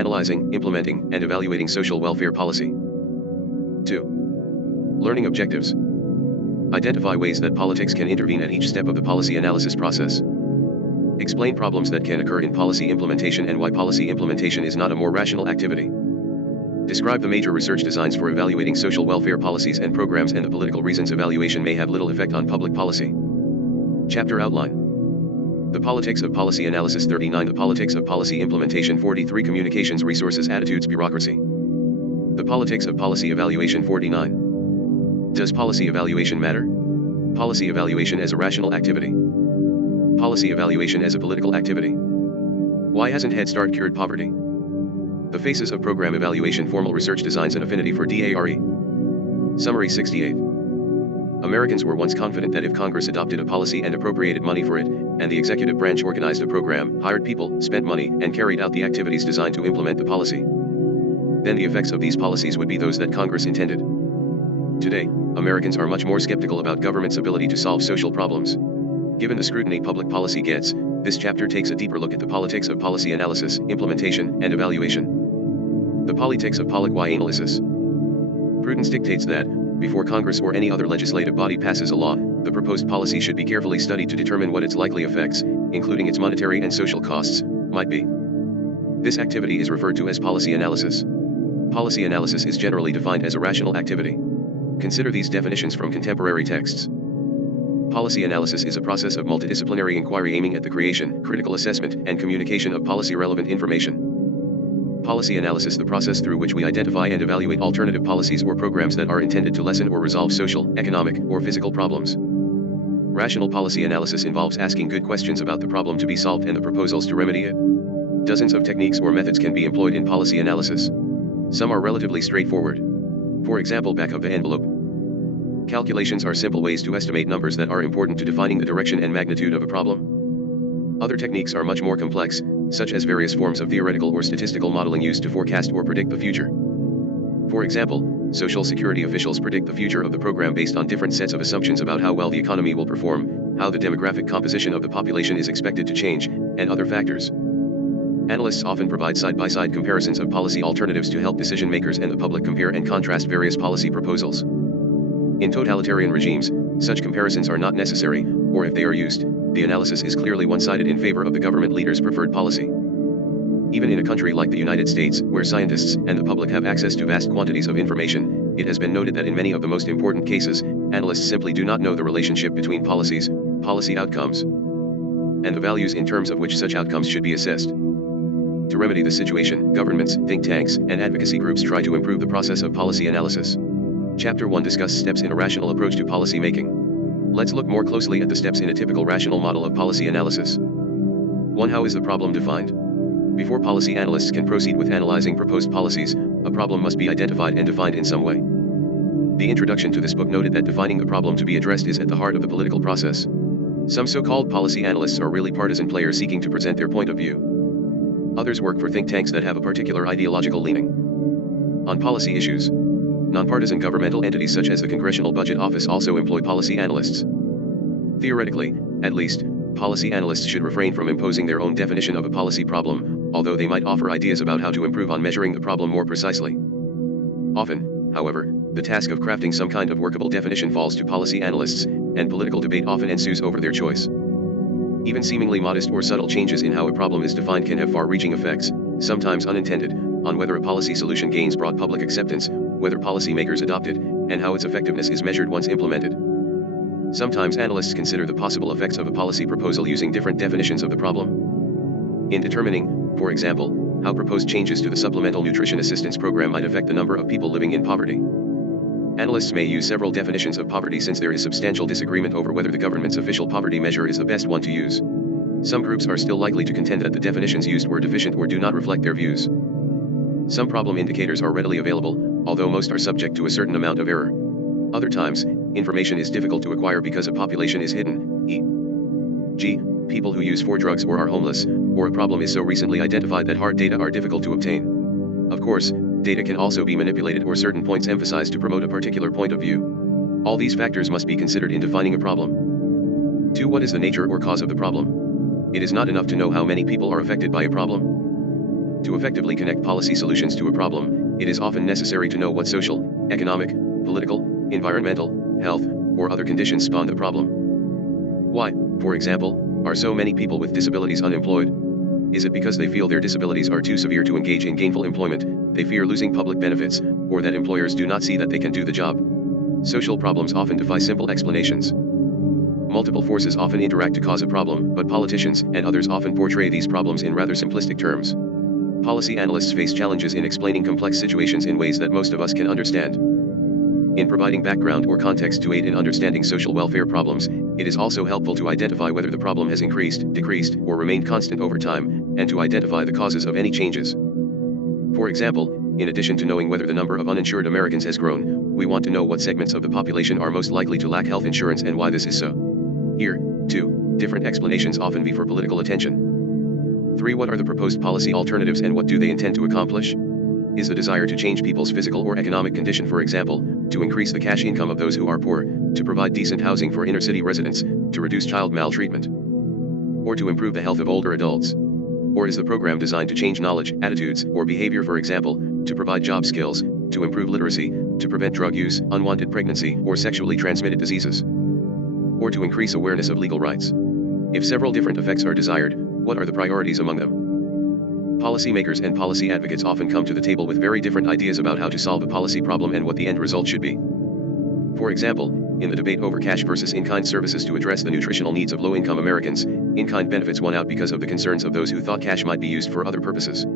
Analyzing, implementing, and evaluating social welfare policy. 2. Learning objectives. Identify ways that politics can intervene at each step of the policy analysis process. Explain problems that can occur in policy implementation and why policy implementation is not a more rational activity. Describe the major research designs for evaluating social welfare policies and programs and the political reasons evaluation may have little effect on public policy. Chapter outline. The politics of policy analysis. 39. The politics of policy implementation. 43. Communications, resources, attitudes, bureaucracy. The politics of policy evaluation. 49. Does policy evaluation matter? Policy evaluation as a rational activity. Policy evaluation as a political activity. Why hasn't Head Start cured poverty? The phases of program evaluation. Formal research designs and affinity for DARE. Summary. 68. Americans were once confident that if Congress adopted a policy and appropriated money for it, and the executive branch organized a program, hired people, spent money, and carried out the activities designed to implement the policy, then the effects of these policies would be those that Congress intended. Today, Americans are much more skeptical about government's ability to solve social problems. Given the scrutiny public policy gets, this chapter takes a deeper look at the politics of policy analysis, implementation, and evaluation. The politics of policy analysis. Prudence dictates that, before Congress or any other legislative body passes a law, the proposed policy should be carefully studied to determine what its likely effects, including its monetary and social costs, might be. This activity is referred to as policy analysis. Policy analysis is generally defined as a rational activity. Consider these definitions from contemporary texts. Policy analysis is a process of multidisciplinary inquiry aiming at the creation, critical assessment, and communication of policy-relevant information. Policy analysis, the process through which we identify and evaluate alternative policies or programs that are intended to lessen or resolve social, economic, or physical problems. Rational policy analysis involves asking good questions about the problem to be solved and the proposals to remedy it. Dozens of techniques or methods can be employed in policy analysis. Some are relatively straightforward. For example, back of the envelope calculations are simple ways to estimate numbers that are important to defining the direction and magnitude of a problem. Other techniques are much more complex, such as various forms of theoretical or statistical modeling used to forecast or predict the future. For example, Social Security officials predict the future of the program based on different sets of assumptions about how well the economy will perform, how the demographic composition of the population is expected to change, and other factors. Analysts often provide side-by-side comparisons of policy alternatives to help decision-makers and the public compare and contrast various policy proposals. In totalitarian regimes, such comparisons are not necessary, or if they are used, the analysis is clearly one-sided in favor of the government leader's preferred policy. Even in a country like the United States, where scientists and the public have access to vast quantities of information, it has been noted that in many of the most important cases, analysts simply do not know the relationship between policies, policy outcomes, and the values in terms of which such outcomes should be assessed. To remedy the situation, governments, think tanks, and advocacy groups try to improve the process of policy analysis. Chapter 1 discusses steps in a rational approach to policy making. Let's look more closely at the steps in a typical rational model of policy analysis. 1. How is the problem defined? Before policy analysts can proceed with analyzing proposed policies, a problem must be identified and defined in some way. The introduction to this book noted that defining the problem to be addressed is at the heart of the political process. Some so-called policy analysts are really partisan players seeking to present their point of view. Others work for think tanks that have a particular ideological leaning. On policy issues, nonpartisan governmental entities such as the Congressional Budget Office also employ policy analysts. Theoretically, at least, policy analysts should refrain from imposing their own definition of a policy problem, although they might offer ideas about how to improve on measuring the problem more precisely. Often, however, the task of crafting some kind of workable definition falls to policy analysts, and political debate often ensues over their choice. Even seemingly modest or subtle changes in how a problem is defined can have far-reaching effects, sometimes unintended, on whether a policy solution gains broad public acceptance, whether policymakers adopt it, and how its effectiveness is measured once implemented. Sometimes analysts consider the possible effects of a policy proposal using different definitions of the problem. In determining, for example, how proposed changes to the Supplemental Nutrition Assistance Program might affect the number of people living in poverty, analysts may use several definitions of poverty since there is substantial disagreement over whether the government's official poverty measure is the best one to use. Some groups are still likely to contend that the definitions used were deficient or do not reflect their views. Some problem indicators are readily available, although most are subject to a certain amount of error. Other times, information is difficult to acquire because a population is hidden, e.g., people who use for drugs or are homeless, or a problem is so recently identified that hard data are difficult to obtain. Of course, data can also be manipulated or certain points emphasized to promote a particular point of view. All these factors must be considered in defining a problem. 2. What is the nature or cause of the problem? It is not enough to know how many people are affected by a problem. To effectively connect policy solutions to a problem, it is often necessary to know what social, economic, political, environmental, health, or other conditions spawn the problem. Why, for example, are so many people with disabilities unemployed? Is it because they feel their disabilities are too severe to engage in gainful employment, they fear losing public benefits, or that employers do not see that they can do the job? Social problems often defy simple explanations. Multiple forces often interact to cause a problem, but politicians and others often portray these problems in rather simplistic terms. Policy analysts face challenges in explaining complex situations in ways that most of us can understand. In providing background or context to aid in understanding social welfare problems, it is also helpful to identify whether the problem has increased, decreased, or remained constant over time, and to identify the causes of any changes. For example, in addition to knowing whether the number of uninsured Americans has grown, we want to know what segments of the population are most likely to lack health insurance and why this is so. Here, too, different explanations often vie for political attention. 3. What are the proposed policy alternatives and what do they intend to accomplish? Is the desire to change people's physical or economic condition, for example, to increase the cash income of those who are poor, to provide decent housing for inner-city residents, to reduce child maltreatment, or to improve the health of older adults? Or is the program designed to change knowledge, attitudes, or behavior, for example, to provide job skills, to improve literacy, to prevent drug use, unwanted pregnancy, or sexually transmitted diseases, or to increase awareness of legal rights? If several different effects are desired, what are the priorities among them? Policymakers and policy advocates often come to the table with very different ideas about how to solve a policy problem and what the end result should be. For example, in the debate over cash versus in-kind services to address the nutritional needs of low-income Americans, in-kind benefits won out because of the concerns of those who thought cash might be used for other purposes.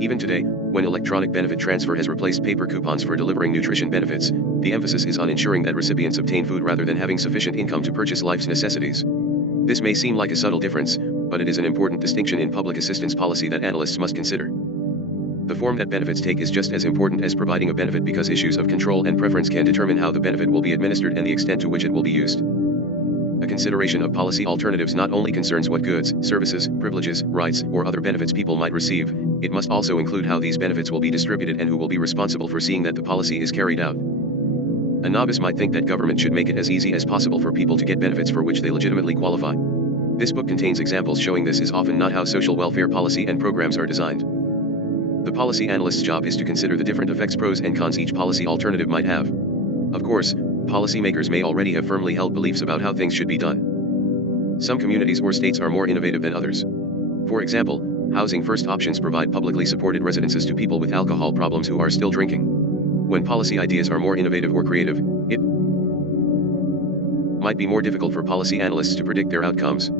Even today, when electronic benefit transfer has replaced paper coupons for delivering nutrition benefits, the emphasis is on ensuring that recipients obtain food rather than having sufficient income to purchase life's necessities. This may seem like a subtle difference, but it is an important distinction in public assistance policy that analysts must consider. The form that benefits take is just as important as providing a benefit because issues of control and preference can determine how the benefit will be administered and the extent to which it will be used. A consideration of policy alternatives not only concerns what goods, services, privileges, rights, or other benefits people might receive, it must also include how these benefits will be distributed and who will be responsible for seeing that the policy is carried out. A novice might think that government should make it as easy as possible for people to get benefits for which they legitimately qualify. This book contains examples showing this is often not how social welfare policy and programs are designed. The policy analyst's job is to consider the different effects, pros and cons each policy alternative might have. Of course, policymakers may already have firmly held beliefs about how things should be done. Some communities or states are more innovative than others. For example, housing first options provide publicly supported residences to people with alcohol problems who are still drinking. When policy ideas are more innovative or creative, it might be more difficult for policy analysts to predict their outcomes.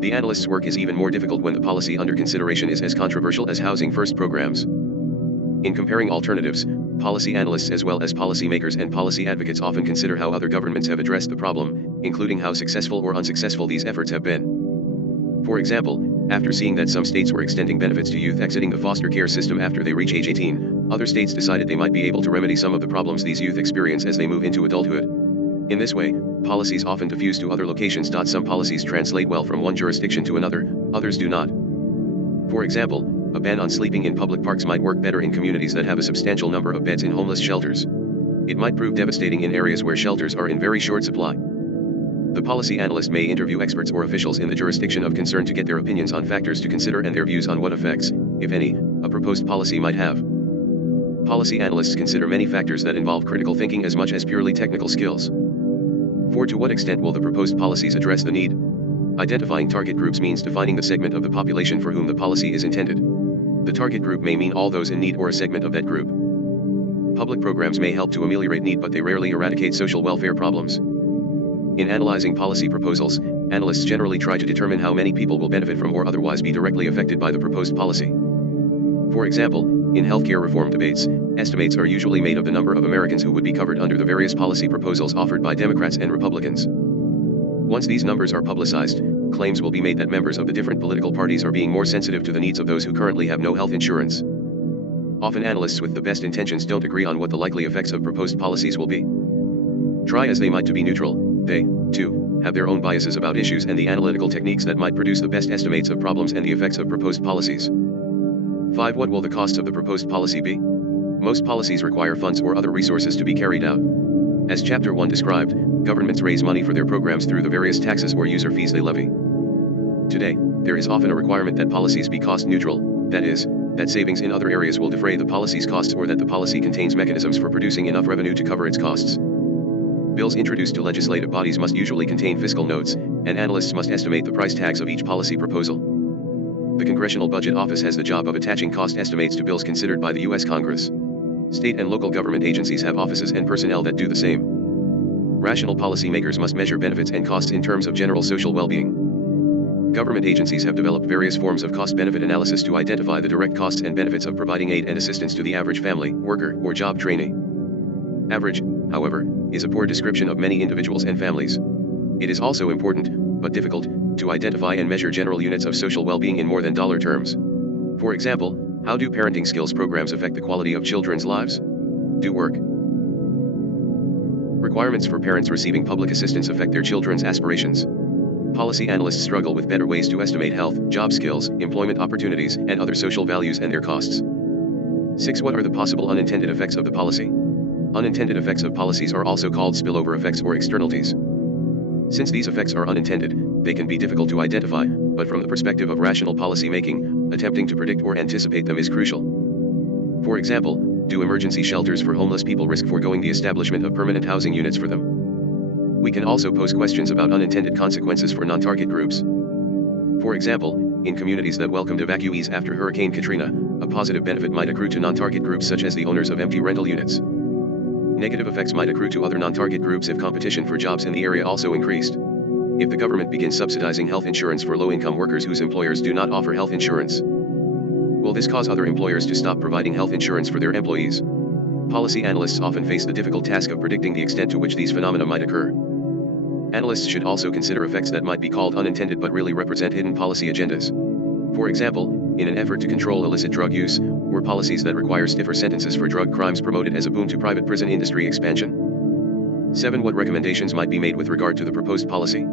The analyst's work is even more difficult when the policy under consideration is as controversial as housing first programs. In comparing alternatives, policy analysts as well as policymakers and policy advocates often consider how other governments have addressed the problem, including how successful or unsuccessful these efforts have been. For example, after seeing that some states were extending benefits to youth exiting the foster care system after they reach age 18, other states decided they might be able to remedy some of the problems these youth experience as they move into adulthood. In this way, policies often diffuse to other locations. Some policies translate well from one jurisdiction to another, others do not. For example, a ban on sleeping in public parks might work better in communities that have a substantial number of beds in homeless shelters. It might prove devastating in areas where shelters are in very short supply. The policy analyst may interview experts or officials in the jurisdiction of concern to get their opinions on factors to consider and their views on what effects, if any, a proposed policy might have. Policy analysts consider many factors that involve critical thinking as much as purely technical skills. 4. To what extent will the proposed policies address the need? Identifying target groups means defining the segment of the population for whom the policy is intended. The target group may mean all those in need or a segment of that group. Public programs may help to ameliorate need, but they rarely eradicate social welfare problems. In analyzing policy proposals, analysts generally try to determine how many people will benefit from or otherwise be directly affected by the proposed policy. For example, in healthcare reform debates, estimates are usually made of the number of Americans who would be covered under the various policy proposals offered by Democrats and Republicans. Once these numbers are publicized, claims will be made that members of the different political parties are being more sensitive to the needs of those who currently have no health insurance. Often analysts with the best intentions don't agree on what the likely effects of proposed policies will be. Try as they might to be neutral, they, too, have their own biases about issues and the analytical techniques that might produce the best estimates of problems and the effects of proposed policies. 5. What will the costs of the proposed policy be? Most policies require funds or other resources to be carried out. As Chapter 1 described, governments raise money for their programs through the various taxes or user fees they levy. Today, there is often a requirement that policies be cost neutral, that is, that savings in other areas will defray the policy's costs, or that the policy contains mechanisms for producing enough revenue to cover its costs. Bills introduced to legislative bodies must usually contain fiscal notes, and analysts must estimate the price tags of each policy proposal. The Congressional Budget Office has the job of attaching cost estimates to bills considered by the U.S. Congress. State and local government agencies have offices and personnel that do the same. Rational policymakers must measure benefits and costs in terms of general social well-being. Government agencies have developed various forms of cost-benefit analysis to identify the direct costs and benefits of providing aid and assistance to the average family, worker, or job trainee. Average, however, is a poor description of many individuals and families. It is also important, but difficult, to identify and measure general units of social well-being in more than dollar terms. For example, how do parenting skills programs affect the quality of children's lives? Do work requirements for parents receiving public assistance affect their children's aspirations? Policy analysts struggle with better ways to estimate health, job skills, employment opportunities, and other social values and their costs. 6. What are the possible unintended effects of the policy? Unintended effects of policies are also called spillover effects or externalities. Since these effects are unintended, they can be difficult to identify, but from the perspective of rational policy making, attempting to predict or anticipate them is crucial. For example, do emergency shelters for homeless people risk foregoing the establishment of permanent housing units for them? We can also pose questions about unintended consequences for non-target groups. For example, in communities that welcomed evacuees after Hurricane Katrina, a positive benefit might accrue to non-target groups such as the owners of empty rental units. Negative effects might accrue to other non-target groups if competition for jobs in the area also increased. If the government begins subsidizing health insurance for low-income workers whose employers do not offer health insurance, will this cause other employers to stop providing health insurance for their employees? Policy analysts often face the difficult task of predicting the extent to which these phenomena might occur. Analysts should also consider effects that might be called unintended but really represent hidden policy agendas. For example, in an effort to control illicit drug use, were policies that require stiffer sentences for drug crimes promoted as a boon to private prison industry expansion? 7. What recommendations might be made with regard to the proposed policy?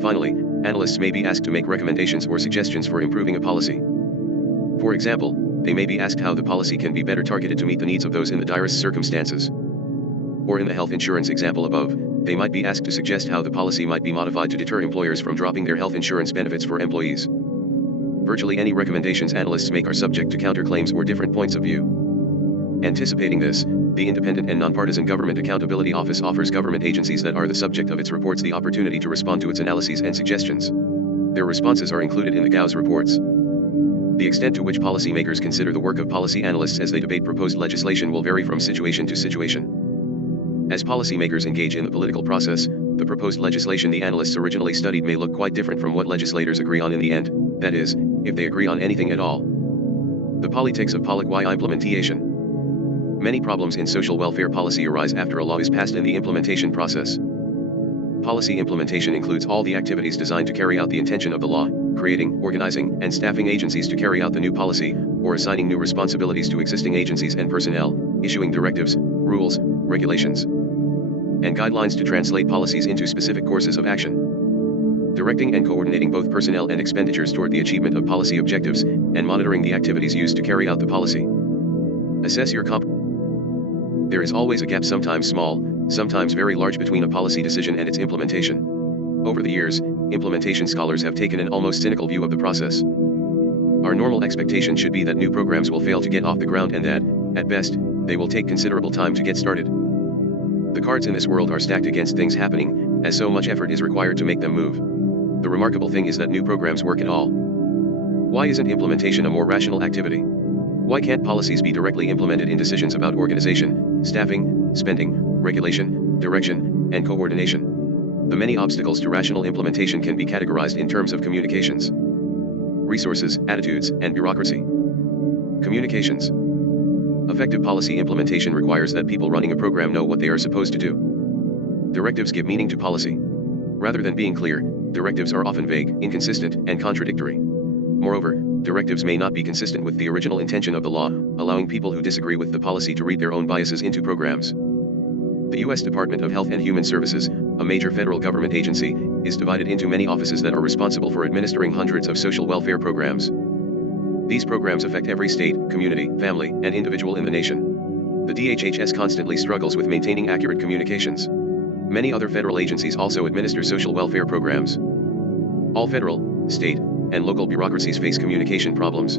Finally, analysts may be asked to make recommendations or suggestions for improving a policy. For example, they may be asked how the policy can be better targeted to meet the needs of those in the direst circumstances. Or in the health insurance example above, they might be asked to suggest how the policy might be modified to deter employers from dropping their health insurance benefits for employees. Virtually any recommendations analysts make are subject to counterclaims or different points of view. Anticipating this, the Independent and Nonpartisan Government Accountability Office offers government agencies that are the subject of its reports the opportunity to respond to its analyses and suggestions. Their responses are included in the GAO's reports. The extent to which policymakers consider the work of policy analysts as they debate proposed legislation will vary from situation to situation. As policymakers engage in the political process, the proposed legislation the analysts originally studied may look quite different from what legislators agree on in the end, that is, if they agree on anything at all. The politics of policy implementation. Many problems in social welfare policy arise after a law is passed in the implementation process. Policy implementation includes all the activities designed to carry out the intention of the law, creating, organizing, and staffing agencies to carry out the new policy, or assigning new responsibilities to existing agencies and personnel, issuing directives, rules, regulations, and guidelines to translate policies into specific courses of action. Directing and coordinating both personnel and expenditures toward the achievement of policy objectives, and monitoring the activities used to carry out the policy. Assess your There is always a gap, sometimes small, sometimes very large, between a policy decision and its implementation. Over the years, implementation scholars have taken an almost cynical view of the process. Our normal expectation should be that new programs will fail to get off the ground and that, at best, they will take considerable time to get started. The cards in this world are stacked against things happening, as so much effort is required to make them move. The remarkable thing is that new programs work at all. Why isn't implementation a more rational activity? Why can't policies be directly implemented in decisions about organization, staffing, spending, regulation, direction, and coordination? The many obstacles to rational implementation can be categorized in terms of communications, resources, attitudes, and bureaucracy. Communications. Effective policy implementation requires that people running a program know what they are supposed to do. Directives give meaning to policy. Rather than being clear, directives are often vague, inconsistent, and contradictory. Moreover, directives may not be consistent with the original intention of the law, allowing people who disagree with the policy to read their own biases into programs. The U.S. Department of Health and Human Services, a major federal government agency, is divided into many offices that are responsible for administering hundreds of social welfare programs. These programs affect every state, community, family, and individual in the nation. The DHHS constantly struggles with maintaining accurate communications. Many other federal agencies also administer social welfare programs. All federal, state, and local bureaucracies face communication problems.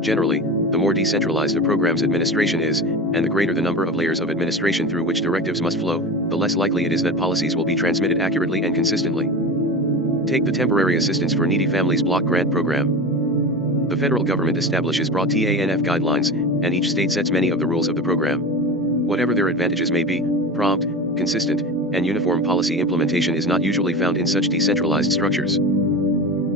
Generally, the more decentralized a program's administration is, and the greater the number of layers of administration through which directives must flow, the less likely it is that policies will be transmitted accurately and consistently. Take the Temporary Assistance for Needy Families Block Grant Program. The federal government establishes broad TANF guidelines, and each state sets many of the rules of the program. Whatever their advantages may be, prompt, consistent, and uniform policy implementation is not usually found in such decentralized structures.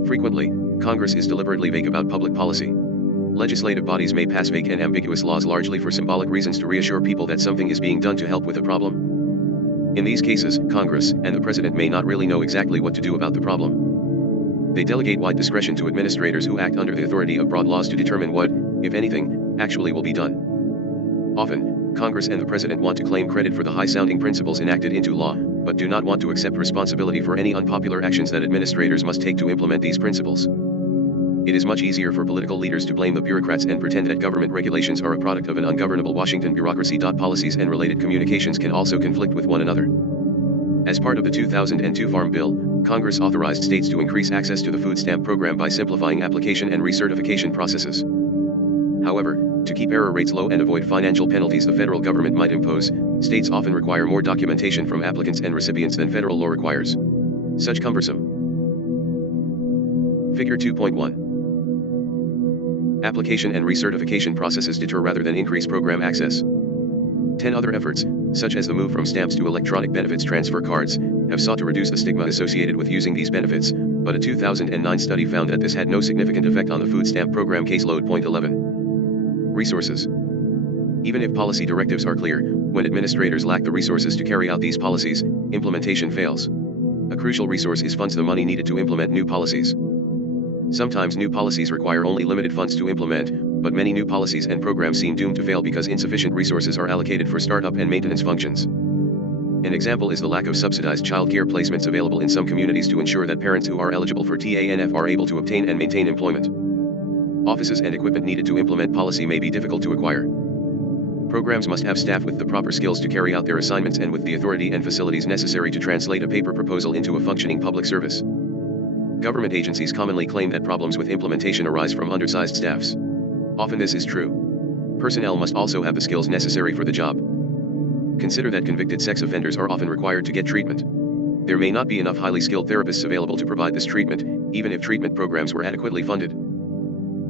Frequently, Congress is deliberately vague about public policy. Legislative bodies may pass vague and ambiguous laws largely for symbolic reasons to reassure people that something is being done to help with a problem. In these cases, Congress and the President may not really know exactly what to do about the problem. They delegate wide discretion to administrators who act under the authority of broad laws to determine what, if anything, actually will be done. Often, Congress and the President want to claim credit for the high-sounding principles enacted into law, but do not want to accept responsibility for any unpopular actions that administrators must take to implement these principles. It is much easier for political leaders to blame the bureaucrats and pretend that government regulations are a product of an ungovernable Washington bureaucracy. Policies and related communications can also conflict with one another. As part of the 2002 Farm Bill, Congress authorized states to increase access to the food stamp program by simplifying application and recertification processes. However, to keep error rates low and avoid financial penalties the federal government might impose, states often require more documentation from applicants and recipients than federal law requires. Such cumbersome. Figure 2.1. Application and recertification processes deter rather than increase program access. 10 other efforts, such as the move from stamps to electronic benefits transfer cards, have sought to reduce the stigma associated with using these benefits, but a 2009 study found that this had no significant effect on the food stamp program caseload. 11. Resources. Even if policy directives are clear, when administrators lack the resources to carry out these policies, implementation fails. A crucial resource is funds, the money needed to implement new policies. Sometimes new policies require only limited funds to implement, but many new policies and programs seem doomed to fail because insufficient resources are allocated for startup and maintenance functions. An example is the lack of subsidized child care placements available in some communities to ensure that parents who are eligible for TANF are able to obtain and maintain employment. Offices and equipment needed to implement policy may be difficult to acquire. Programs must have staff with the proper skills to carry out their assignments and with the authority and facilities necessary to translate a paper proposal into a functioning public service. Government agencies commonly claim that problems with implementation arise from undersized staffs. Often this is true. Personnel must also have the skills necessary for the job. Consider that convicted sex offenders are often required to get treatment. There may not be enough highly skilled therapists available to provide this treatment, even if treatment programs were adequately funded.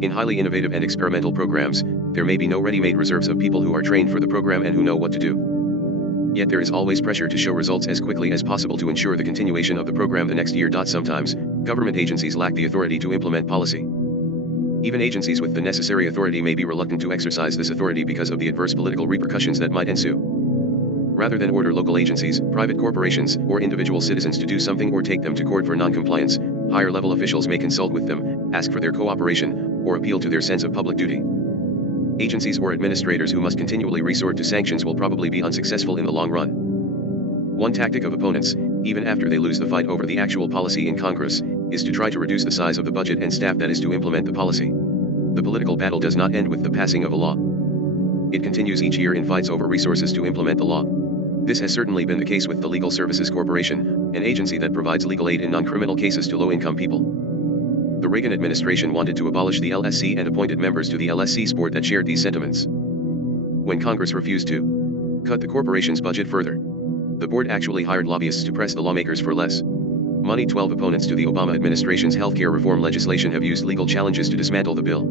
In highly innovative and experimental programs, there may be no ready-made reserves of people who are trained for the program and who know what to do. Yet there is always pressure to show results as quickly as possible to ensure the continuation of the program the next year. Sometimes, government agencies lack the authority to implement policy. Even agencies with the necessary authority may be reluctant to exercise this authority because of the adverse political repercussions that might ensue. Rather than order local agencies, private corporations, or individual citizens to do something or take them to court for non-compliance, higher-level officials may consult with them, ask for their cooperation, or appeal to their sense of public duty. Agencies or administrators who must continually resort to sanctions will probably be unsuccessful in the long run. One tactic of opponents, even after they lose the fight over the actual policy in Congress, is to try to reduce the size of the budget and staff that is to implement the policy. The political battle does not end with the passing of a law. It continues each year in fights over resources to implement the law. This has certainly been the case with the Legal Services Corporation, an agency that provides legal aid in non-criminal cases to low-income people. The Reagan administration wanted to abolish the LSC and appointed members to the LSC board that shared these sentiments. When Congress refused to cut the corporation's budget further, the board actually hired lobbyists to press the lawmakers for less money. 12 opponents to the Obama administration's healthcare reform legislation have used legal challenges to dismantle the bill.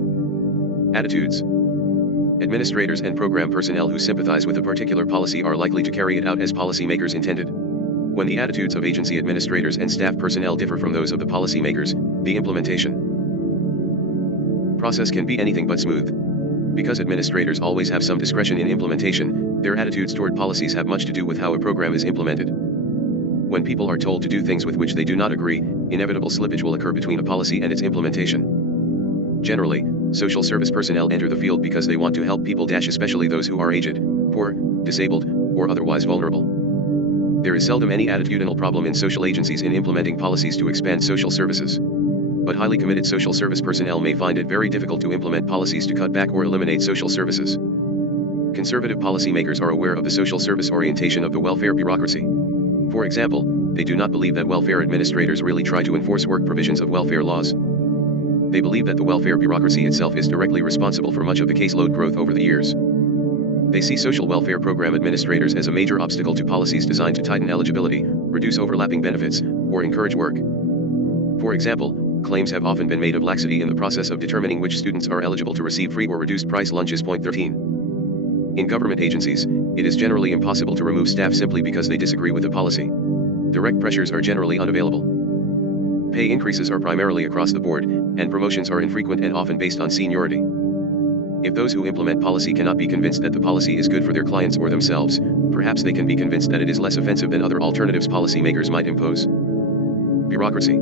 Attitudes. Administrators and program personnel who sympathize with a particular policy are likely to carry it out as policymakers intended. When the attitudes of agency administrators and staff personnel differ from those of the policymakers, the implementation process can be anything but smooth. Because administrators always have some discretion in implementation, their attitudes toward policies have much to do with how a program is implemented. When people are told to do things with which they do not agree, inevitable slippage will occur between a policy and its implementation. Generally, social service personnel enter the field because they want to help people, especially those who are aged, poor, disabled, or otherwise vulnerable. There is seldom any attitudinal problem in social agencies in implementing policies to expand social services. But highly committed social service personnel may find it very difficult to implement policies to cut back or eliminate social services. Conservative policymakers are aware of the social service orientation of the welfare bureaucracy. For example, they do not believe that welfare administrators really try to enforce work provisions of welfare laws. They believe that the welfare bureaucracy itself is directly responsible for much of the caseload growth over the years. They see social welfare program administrators as a major obstacle to policies designed to tighten eligibility, reduce overlapping benefits, or encourage work. For example, claims have often been made of laxity in the process of determining which students are eligible to receive free or reduced price lunches. Point 13. In government agencies, it is generally impossible to remove staff simply because they disagree with the policy. Direct pressures are generally unavailable. Pay increases are primarily across the board, and promotions are infrequent and often based on seniority. If those who implement policy cannot be convinced that the policy is good for their clients or themselves, perhaps they can be convinced that it is less offensive than other alternatives policymakers might impose. Bureaucracy.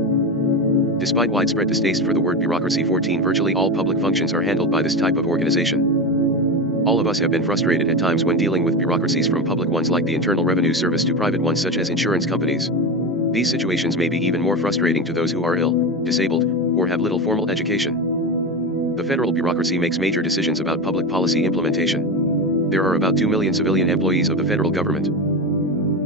Despite widespread distaste for the word bureaucracy, 14, virtually all public functions are handled by this type of organization. All of us have been frustrated at times when dealing with bureaucracies, from public ones like the Internal Revenue Service to private ones such as insurance companies. These situations may be even more frustrating to those who are ill, disabled, or have little formal education. The federal bureaucracy makes major decisions about public policy implementation. There are about 2 million civilian employees of the federal government.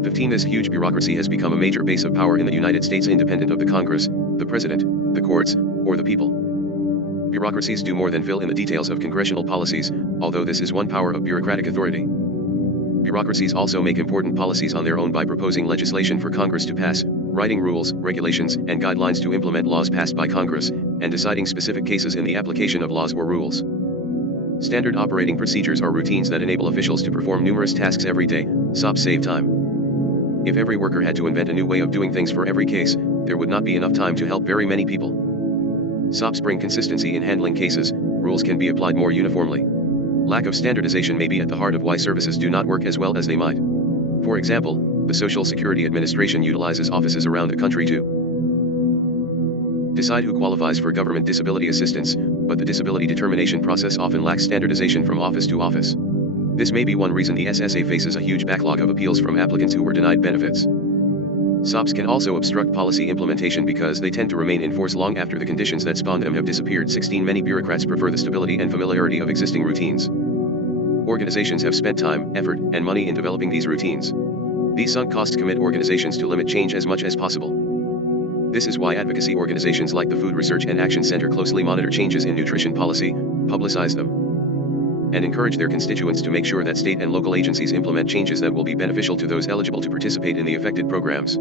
15. This huge bureaucracy has become a major base of power in the United States, independent of the Congress, the President, the courts, or the people. Bureaucracies do more than fill in the details of congressional policies, although this is one power of bureaucratic authority. Bureaucracies also make important policies on their own by proposing legislation for Congress to pass, writing rules, regulations, and guidelines to implement laws passed by Congress, and deciding specific cases in the application of laws or rules. Standard operating procedures are routines that enable officials to perform numerous tasks every day. SOPs save time. If every worker had to invent a new way of doing things for every case, there would not be enough time to help very many people. SOPs bring consistency in handling cases. Rules can be applied more uniformly. Lack of standardization may be at the heart of why services do not work as well as they might. For example, the Social Security Administration utilizes offices around the country to decide who qualifies for government disability assistance, but the disability determination process often lacks standardization from office to office. This may be one reason the SSA faces a huge backlog of appeals from applicants who were denied benefits. SOPs can also obstruct policy implementation because they tend to remain in force long after the conditions that spawned them have disappeared. 16. Many bureaucrats prefer the stability and familiarity of existing routines. Organizations have spent time, effort, and money in developing these routines. These sunk costs commit organizations to limit change as much as possible. This is why advocacy organizations like the Food Research and Action Center closely monitor changes in nutrition policy, publicize them, and encourage their constituents to make sure that state and local agencies implement changes that will be beneficial to those eligible to participate in the affected programs.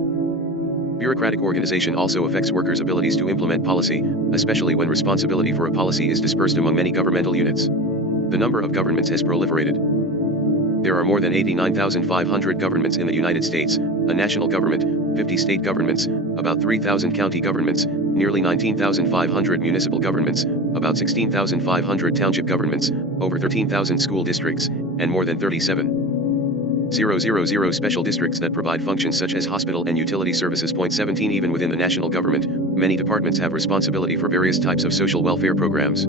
Bureaucratic organization also affects workers' abilities to implement policy, especially when responsibility for a policy is dispersed among many governmental units. The number of governments has proliferated. There are more than 89,500 governments in the United States, a national government, 50 state governments, about 3,000 county governments, nearly 19,500 municipal governments, about 16,500 township governments, over 13,000 school districts, and more than 37,000 special districts that provide functions such as hospital and utility services. 17. Even within the national government, many departments have responsibility for various types of social welfare programs.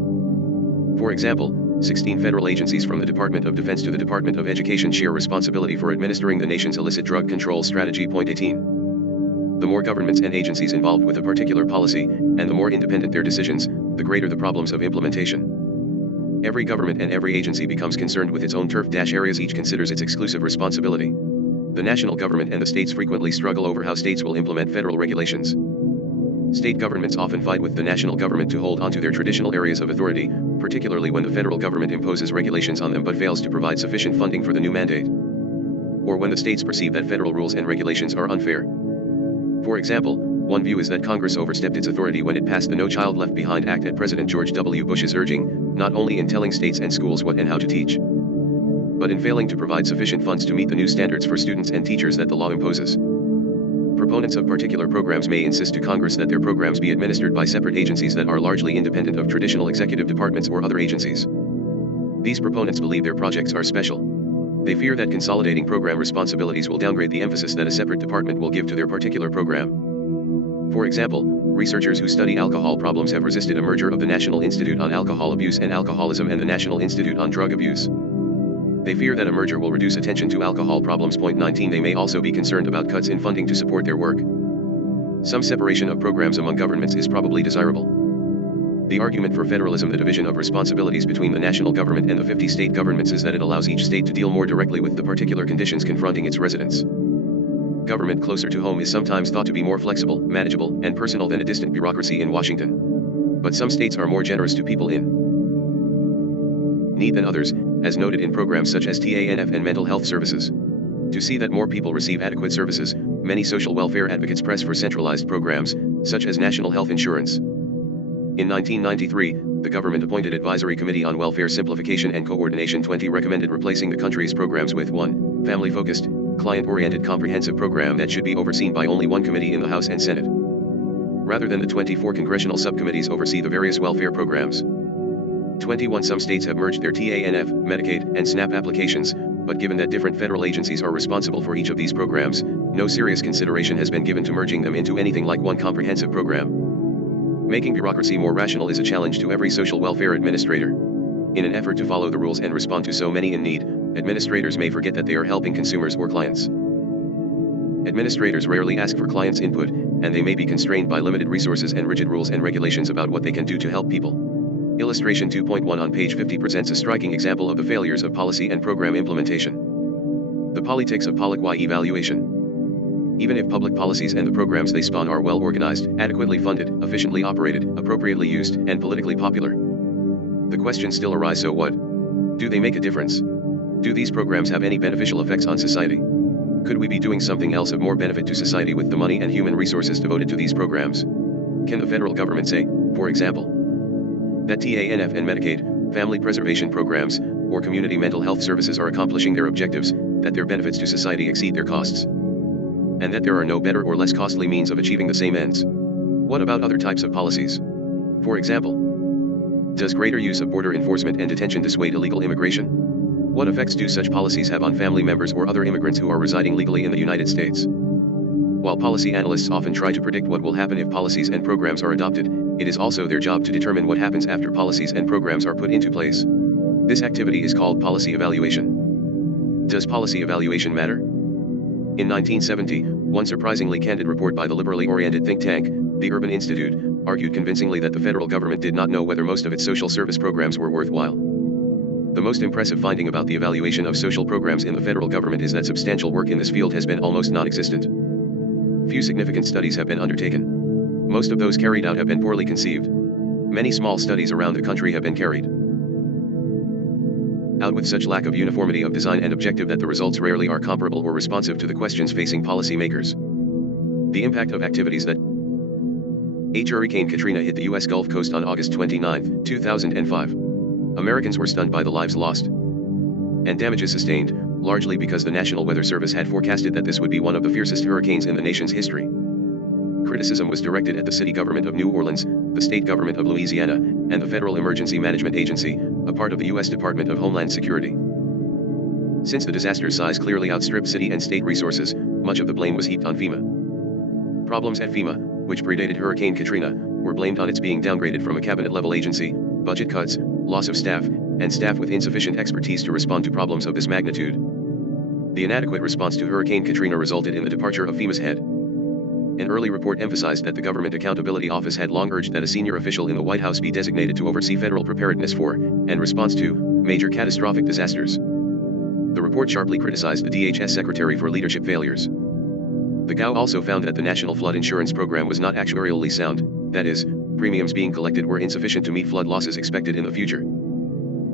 For example, 16 federal agencies from the Department of Defense to the Department of Education share responsibility for administering the nation's illicit drug control strategy. 18. The more governments and agencies involved with a particular policy, and the more independent their decisions, the greater the problems of implementation. Every government and every agency becomes concerned with its own turf areas. Each considers its exclusive responsibility. The national government and the states frequently struggle over how states will implement federal regulations. State governments often fight with the national government to hold onto their traditional areas of authority, particularly when the federal government imposes regulations on them but fails to provide sufficient funding for the new mandate, or when the states perceive that federal rules and regulations are unfair. For example, one view is that Congress overstepped its authority when it passed the No Child Left Behind Act at President George W. Bush's urging, not only in telling states and schools what and how to teach, but in failing to provide sufficient funds to meet the new standards for students and teachers that the law imposes. Proponents of particular programs may insist to Congress that their programs be administered by separate agencies that are largely independent of traditional executive departments or other agencies. These proponents believe their projects are special. They fear that consolidating program responsibilities will downgrade the emphasis that a separate department will give to their particular program. For example, researchers who study alcohol problems have resisted a merger of the National Institute on Alcohol Abuse and Alcoholism and the National Institute on Drug Abuse. They fear that a merger will reduce attention to alcohol problems. 19. They may also be concerned about cuts in funding to support their work. Some separation of programs among governments is probably desirable. The argument for federalism, the division of responsibilities between the national government and the 50 state governments, is that it allows each state to deal more directly with the particular conditions confronting its residents. Government closer to home is sometimes thought to be more flexible, manageable, and personal than a distant bureaucracy in Washington. But some states are more generous to people in need than others, as noted in programs such as TANF and mental health services. To see that more people receive adequate services, many social welfare advocates press for centralized programs, such as national health insurance. In 1993, the government-appointed Advisory Committee on Welfare Simplification and Coordination 20 recommended replacing the country's programs with one family-focused, client-oriented comprehensive program that should be overseen by only one committee in the House and Senate, rather than the 24 congressional subcommittees oversee the various welfare programs. 21 Some states have merged their TANF, Medicaid, and SNAP applications, but given that different federal agencies are responsible for each of these programs, no serious consideration has been given to merging them into anything like one comprehensive program. Making bureaucracy more rational is a challenge to every social welfare administrator. In an effort to follow the rules and respond to so many in need, administrators may forget that they are helping consumers or clients. Administrators rarely ask for clients' input, and they may be constrained by limited resources and rigid rules and regulations about what they can do to help people. Illustration 2.1 on page 50 presents a striking example of the failures of policy and program implementation. The politics of policy evaluation. Even if public policies and the programs they spawn are well organized, adequately funded, efficiently operated, appropriately used, and politically popular, the question still arises: so what? Do they make a difference? Do these programs have any beneficial effects on society? Could we be doing something else of more benefit to society with the money and human resources devoted to these programs? Can the federal government say, for example, that TANF and Medicaid, family preservation programs, or community mental health services are accomplishing their objectives, that their benefits to society exceed their costs, and that there are no better or less costly means of achieving the same ends? What about other types of policies? For example, does greater use of border enforcement and detention dissuade illegal immigration? What effects do such policies have on family members or other immigrants who are residing legally in the United States? While policy analysts often try to predict what will happen if policies and programs are adopted, it is also their job to determine what happens after policies and programs are put into place. This activity is called policy evaluation. Does policy evaluation matter? In 1970, one surprisingly candid report by the liberally oriented think tank, the Urban Institute, argued convincingly that the federal government did not know whether most of its social service programs were worthwhile. The most impressive finding about the evaluation of social programs in the federal government is that substantial work in this field has been almost non-existent. Few significant studies have been undertaken. Most of those carried out have been poorly conceived. Many small studies around the country have been carried out with such lack of uniformity of design and objective that the results rarely are comparable or responsive to the questions facing policymakers. The impact of activities that Hurricane Katrina hit the U.S. Gulf Coast on August 29, 2005. Americans were stunned by the lives lost and damages sustained, largely because the National Weather Service had forecasted that this would be one of the fiercest hurricanes in the nation's history. Criticism was directed at the city government of New Orleans, the state government of Louisiana, and the Federal Emergency Management Agency, a part of the U.S. Department of Homeland Security. Since the disaster's size clearly outstripped city and state resources, much of the blame was heaped on FEMA. Problems at FEMA, which predated Hurricane Katrina, were blamed on its being downgraded from a cabinet-level agency, budget cuts, loss of staff, and staff with insufficient expertise to respond to problems of this magnitude. The inadequate response to Hurricane Katrina resulted in the departure of FEMA's head. An early report emphasized that the Government Accountability Office had long urged that a senior official in the White House be designated to oversee federal preparedness for, and response to, major catastrophic disasters. The report sharply criticized the DHS Secretary for leadership failures. The GAO also found that the National Flood Insurance Program was not actuarially sound, that is, premiums being collected were insufficient to meet flood losses expected in the future.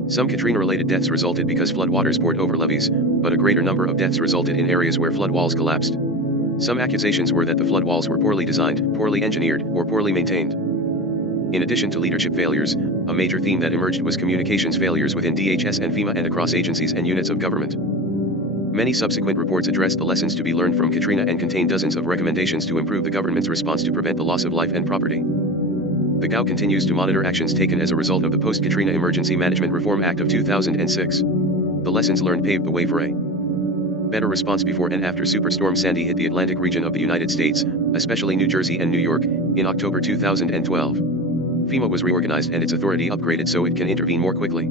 Some Katrina-related deaths resulted because floodwaters poured over levees, but a greater number of deaths resulted in areas where flood walls collapsed. Some accusations were that the flood walls were poorly designed, poorly engineered, or poorly maintained. In addition to leadership failures, a major theme that emerged was communications failures within DHS and FEMA and across agencies and units of government. Many subsequent reports addressed the lessons to be learned from Katrina and contain dozens of recommendations to improve the government's response to prevent the loss of life and property. The GAO continues to monitor actions taken as a result of the Post-Katrina Emergency Management Reform Act of 2006. The lessons learned paved the way for a better response before and after Superstorm Sandy hit the Atlantic region of the United States, especially New Jersey and New York, in October 2012. FEMA was reorganized and its authority upgraded so it can intervene more quickly.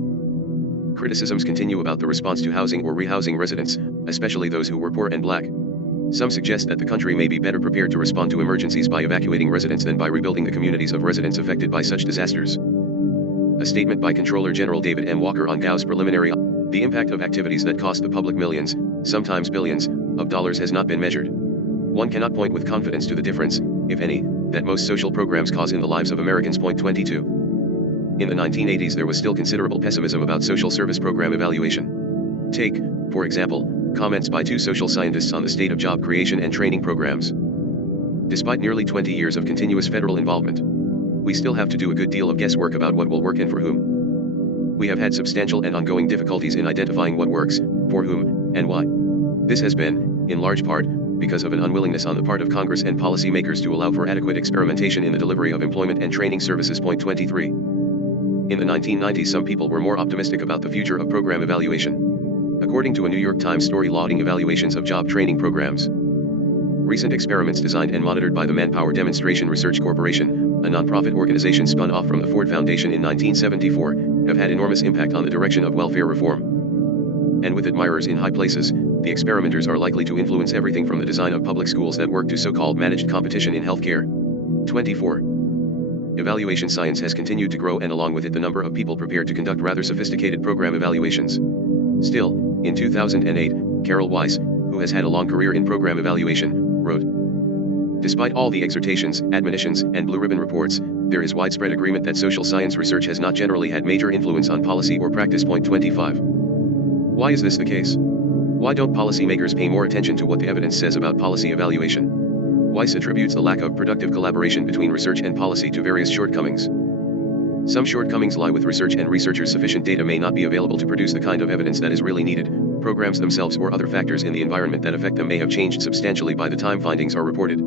Criticisms continue about the response to housing or rehousing residents, especially those who were poor and black. Some suggest that the country may be better prepared to respond to emergencies by evacuating residents than by rebuilding the communities of residents affected by such disasters. A statement by Comptroller General David M. Walker on GAO's preliminary the impact of activities that cost the public millions, sometimes billions, of dollars has not been measured. One cannot point with confidence to the difference, if any, that most social programs cause in the lives of Americans. Point 22. In the 1980s there was still considerable pessimism about social service program evaluation. Take, for example, comments by two social scientists on the state of job creation and training programs. Despite nearly 20 years of continuous federal involvement, we still have to do a good deal of guesswork about what will work and for whom. We have had substantial and ongoing difficulties in identifying what works, for whom, and why. This has been, in large part, because of an unwillingness on the part of Congress and policymakers to allow for adequate experimentation in the delivery of employment and training services. Point 23. In the 1990s some people were more optimistic about the future of program evaluation. According to a New York Times story lauding evaluations of job training programs. Recent experiments designed and monitored by the Manpower Demonstration Research Corporation, a nonprofit organization spun off from the Ford Foundation in 1974, have had enormous impact on the direction of welfare reform. And with admirers in high places, the experimenters are likely to influence everything from the design of public schools that work to so-called managed competition in healthcare. 24. Evaluation science has continued to grow, and along with it the number of people prepared to conduct rather sophisticated program evaluations. Still, in 2008, Carol Weiss, who has had a long career in program evaluation, wrote, "Despite all the exhortations, admonitions, and blue ribbon reports, there is widespread agreement that social science research has not generally had major influence on policy or practice." Point 25. Why is this the case? Why don't policymakers pay more attention to what the evidence says about policy evaluation? Weiss attributes the lack of productive collaboration between research and policy to various shortcomings. Some shortcomings lie with research and researchers. Sufficient data may not be available to produce the kind of evidence that is really needed. Programs themselves or other factors in the environment that affect them may have changed substantially by the time findings are reported.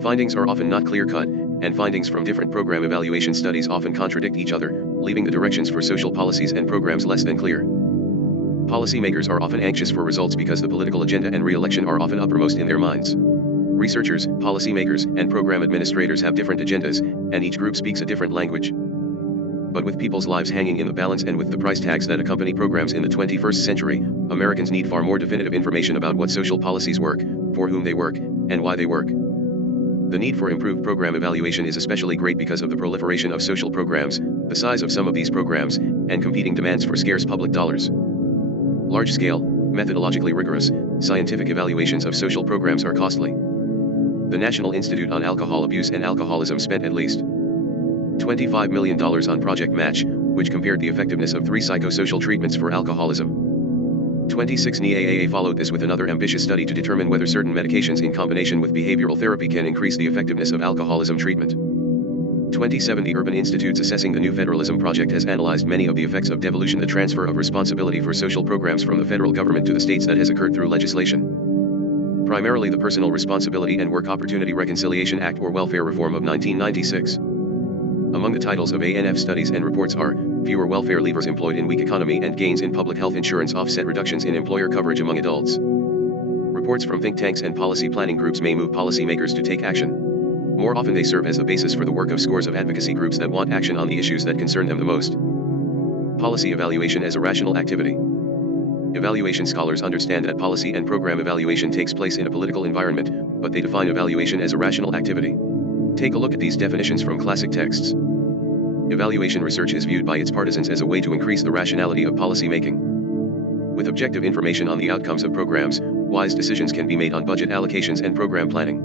Findings are often not clear-cut, and findings from different program evaluation studies often contradict each other, leaving the directions for social policies and programs less than clear. Policymakers are often anxious for results because the political agenda and re-election are often uppermost in their minds. Researchers, policymakers, and program administrators have different agendas, and each group speaks a different language. But with people's lives hanging in the balance and with the price tags that accompany programs in the 21st century, Americans need far more definitive information about what social policies work, for whom they work, and why they work. The need for improved program evaluation is especially great because of the proliferation of social programs, the size of some of these programs, and competing demands for scarce public dollars. Large-scale, methodologically rigorous, scientific evaluations of social programs are costly. The National Institute on Alcohol Abuse and Alcoholism spent at least $25 million on Project Match, which compared the effectiveness of 3 psychosocial treatments for alcoholism. 26 NIAAA followed this with another ambitious study to determine whether certain medications in combination with behavioral therapy can increase the effectiveness of alcoholism treatment. 27 The Urban Institute's Assessing the New Federalism project has analyzed many of the effects of devolution, the transfer of responsibility for social programs from the federal government to the states that has occurred through legislation. Primarily the Personal Responsibility and Work Opportunity Reconciliation Act or Welfare Reform of 1996. Among the titles of ANF studies and reports are, Fewer Welfare Leavers Employed in Weak Economy and Gains in Public Health Insurance Offset Reductions in Employer Coverage Among Adults. Reports from think tanks and policy planning groups may move policymakers to take action. More often they serve as the basis for the work of scores of advocacy groups that want action on the issues that concern them the most. Policy evaluation as a rational activity. Evaluation scholars understand that policy and program evaluation takes place in a political environment, but they define evaluation as a rational activity. Take a look at these definitions from classic texts. Evaluation research is viewed by its partisans as a way to increase the rationality of policy making. With objective information on the outcomes of programs, wise decisions can be made on budget allocations and program planning.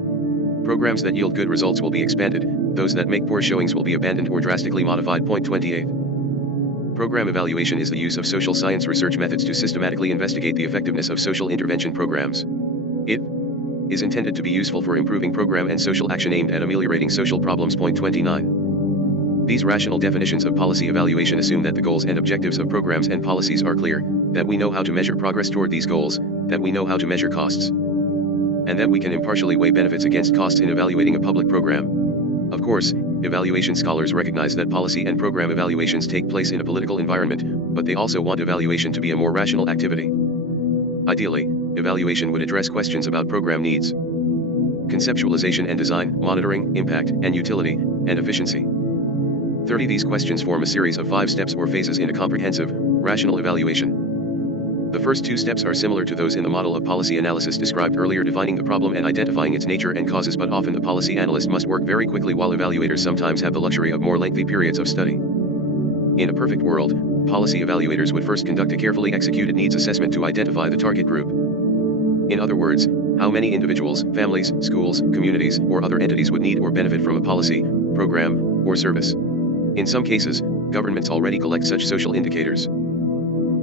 Programs that yield good results will be expanded, those that make poor showings will be abandoned or drastically modified. Point 28. Program evaluation is the use of social science research methods to systematically investigate the effectiveness of social intervention programs. It is intended to be useful for improving program and social action aimed at ameliorating social problems. Point 29. These rational definitions of policy evaluation assume that the goals and objectives of programs and policies are clear, that we know how to measure progress toward these goals, that we know how to measure costs, and that we can impartially weigh benefits against costs in evaluating a public program. Of course, evaluation scholars recognize that policy and program evaluations take place in a political environment, but they also want evaluation to be a more rational activity. Ideally, evaluation would address questions about program needs, conceptualization and design, monitoring, impact, and utility, and efficiency. 30 These questions form a series of 5 steps or phases in a comprehensive, rational evaluation. The first 2 steps are similar to those in the model of policy analysis described earlier, defining the problem and identifying its nature and causes, but often the policy analyst must work very quickly while evaluators sometimes have the luxury of more lengthy periods of study. In a perfect world, policy evaluators would first conduct a carefully executed needs assessment to identify the target group. In other words, How many individuals, families, schools, communities, or other entities would need or benefit from a policy, program, or service? In some cases, governments already collect such social indicators.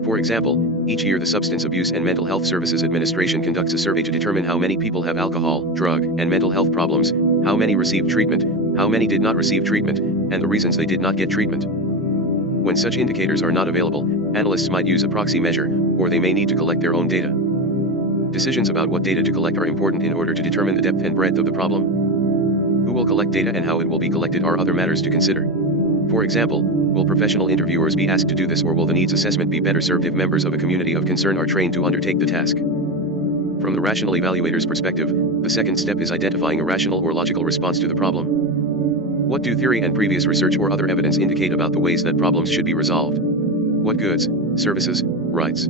For example, each year the Substance Abuse and Mental Health Services Administration conducts a survey to determine how many people have alcohol, drug, and mental health problems, how many received treatment, how many did not receive treatment, and the reasons they did not get treatment. When such indicators are not available, analysts might use a proxy measure, or they may need to collect their own data. Decisions about what data to collect are important in order to determine the depth and breadth of the problem. Who will collect data and how it will be collected are other matters to consider. For example, will professional interviewers be asked to do this, or will the needs assessment be better served if members of a community of concern are trained to undertake the task? From the rational evaluator's perspective, the second step is identifying a rational or logical response to the problem. What do theory and previous research or other evidence indicate about the ways that problems should be resolved? What goods, services, rights,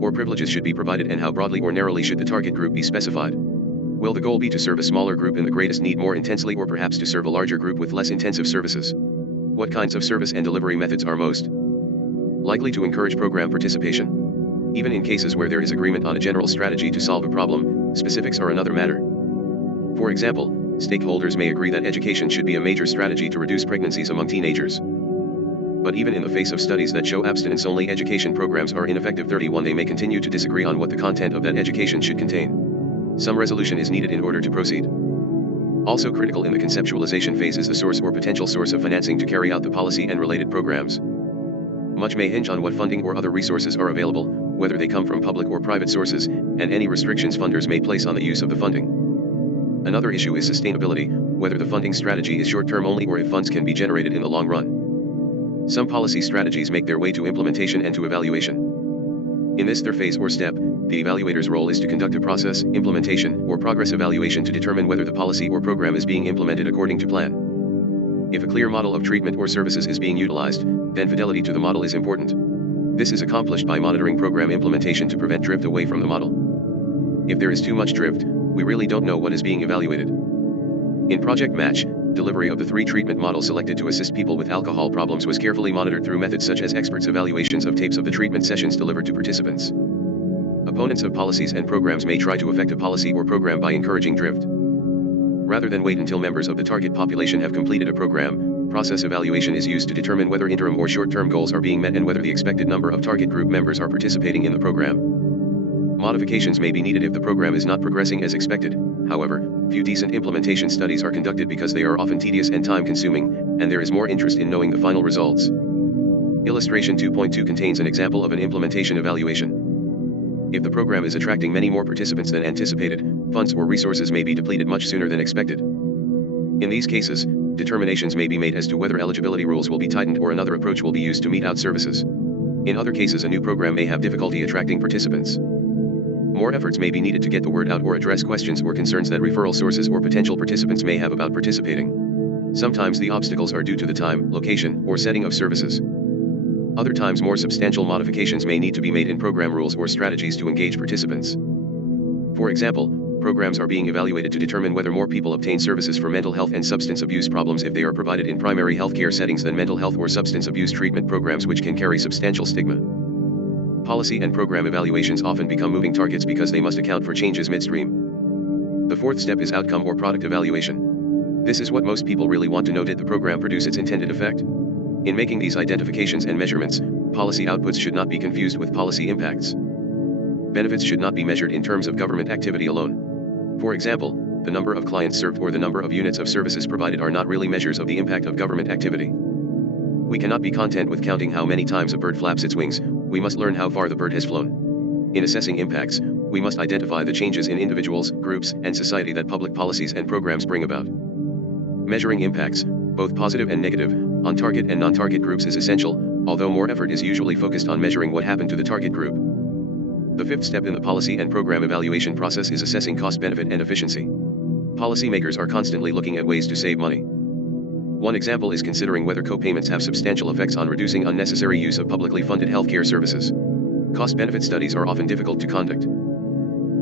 or privileges should be provided, and how broadly or narrowly should the target group be specified? Will the goal be to serve a smaller group in the greatest need more intensely, or perhaps to serve a larger group with less intensive services? What kinds of service and delivery methods are most likely to encourage program participation? Even in cases where there is agreement on a general strategy to solve a problem, specifics are another matter. For example, stakeholders may agree that education should be a major strategy to reduce pregnancies among teenagers. But even in the face of studies that show abstinence-only education programs are ineffective, 31, they may continue to disagree on what the content of that education should contain. Some resolution is needed in order to proceed. Also critical in the conceptualization phase is the source or potential source of financing to carry out the policy and related programs. Much may hinge on what funding or other resources are available, whether they come from public or private sources, and any restrictions funders may place on the use of the funding. Another issue is sustainability, whether the funding strategy is short-term only or if funds can be generated in the long run. Some policy strategies make their way to implementation and to evaluation. In this third phase or step, the evaluator's role is to conduct a process, implementation, or progress evaluation to determine whether the policy or program is being implemented according to plan. If a clear model of treatment or services is being utilized, then fidelity to the model is important. This is accomplished by monitoring program implementation to prevent drift away from the model. If there is too much drift, we really don't know what is being evaluated. In Project Match, delivery of the 3 treatment models selected to assist people with alcohol problems was carefully monitored through methods such as experts' evaluations of tapes of the treatment sessions delivered to participants. Opponents of policies and programs may try to affect a policy or program by encouraging drift. Rather than wait until members of the target population have completed a program, process evaluation is used to determine whether interim or short-term goals are being met and whether the expected number of target group members are participating in the program. Modifications may be needed if the program is not progressing as expected. However, few decent implementation studies are conducted because they are often tedious and time-consuming, and there is more interest in knowing the final results. Illustration 2.2 contains an example of an implementation evaluation. If the program is attracting many more participants than anticipated, funds or resources may be depleted much sooner than expected. In these cases, determinations may be made as to whether eligibility rules will be tightened or another approach will be used to mete out services. In other cases, a new program may have difficulty attracting participants. More efforts may be needed to get the word out or address questions or concerns that referral sources or potential participants may have about participating. Sometimes the obstacles are due to the time, location, or setting of services. Other times more substantial modifications may need to be made in program rules or strategies to engage participants. For example, programs are being evaluated to determine whether more people obtain services for mental health and substance abuse problems if they are provided in primary healthcare settings than mental health or substance abuse treatment programs, which can carry substantial stigma. Policy and program evaluations often become moving targets because they must account for changes midstream. The fourth step is outcome or product evaluation. This is what most people really want to know: did the program produce its intended effect? In making these identifications and measurements, policy outputs should not be confused with policy impacts. Benefits should not be measured in terms of government activity alone. For example, the number of clients served or the number of units of services provided are not really measures of the impact of government activity. We cannot be content with counting how many times a bird flaps its wings, we must learn how far the bird has flown. In assessing impacts, we must identify the changes in individuals, groups, and society that public policies and programs bring about. Measuring impacts, both positive and negative, on target and non-target groups is essential, although more effort is usually focused on measuring what happened to the target group. The fifth step in the policy and program evaluation process is assessing cost, benefit, and efficiency. Policymakers are constantly looking at ways to save money. One example is considering whether co-payments have substantial effects on reducing unnecessary use of publicly funded healthcare services. Cost-benefit studies are often difficult to conduct.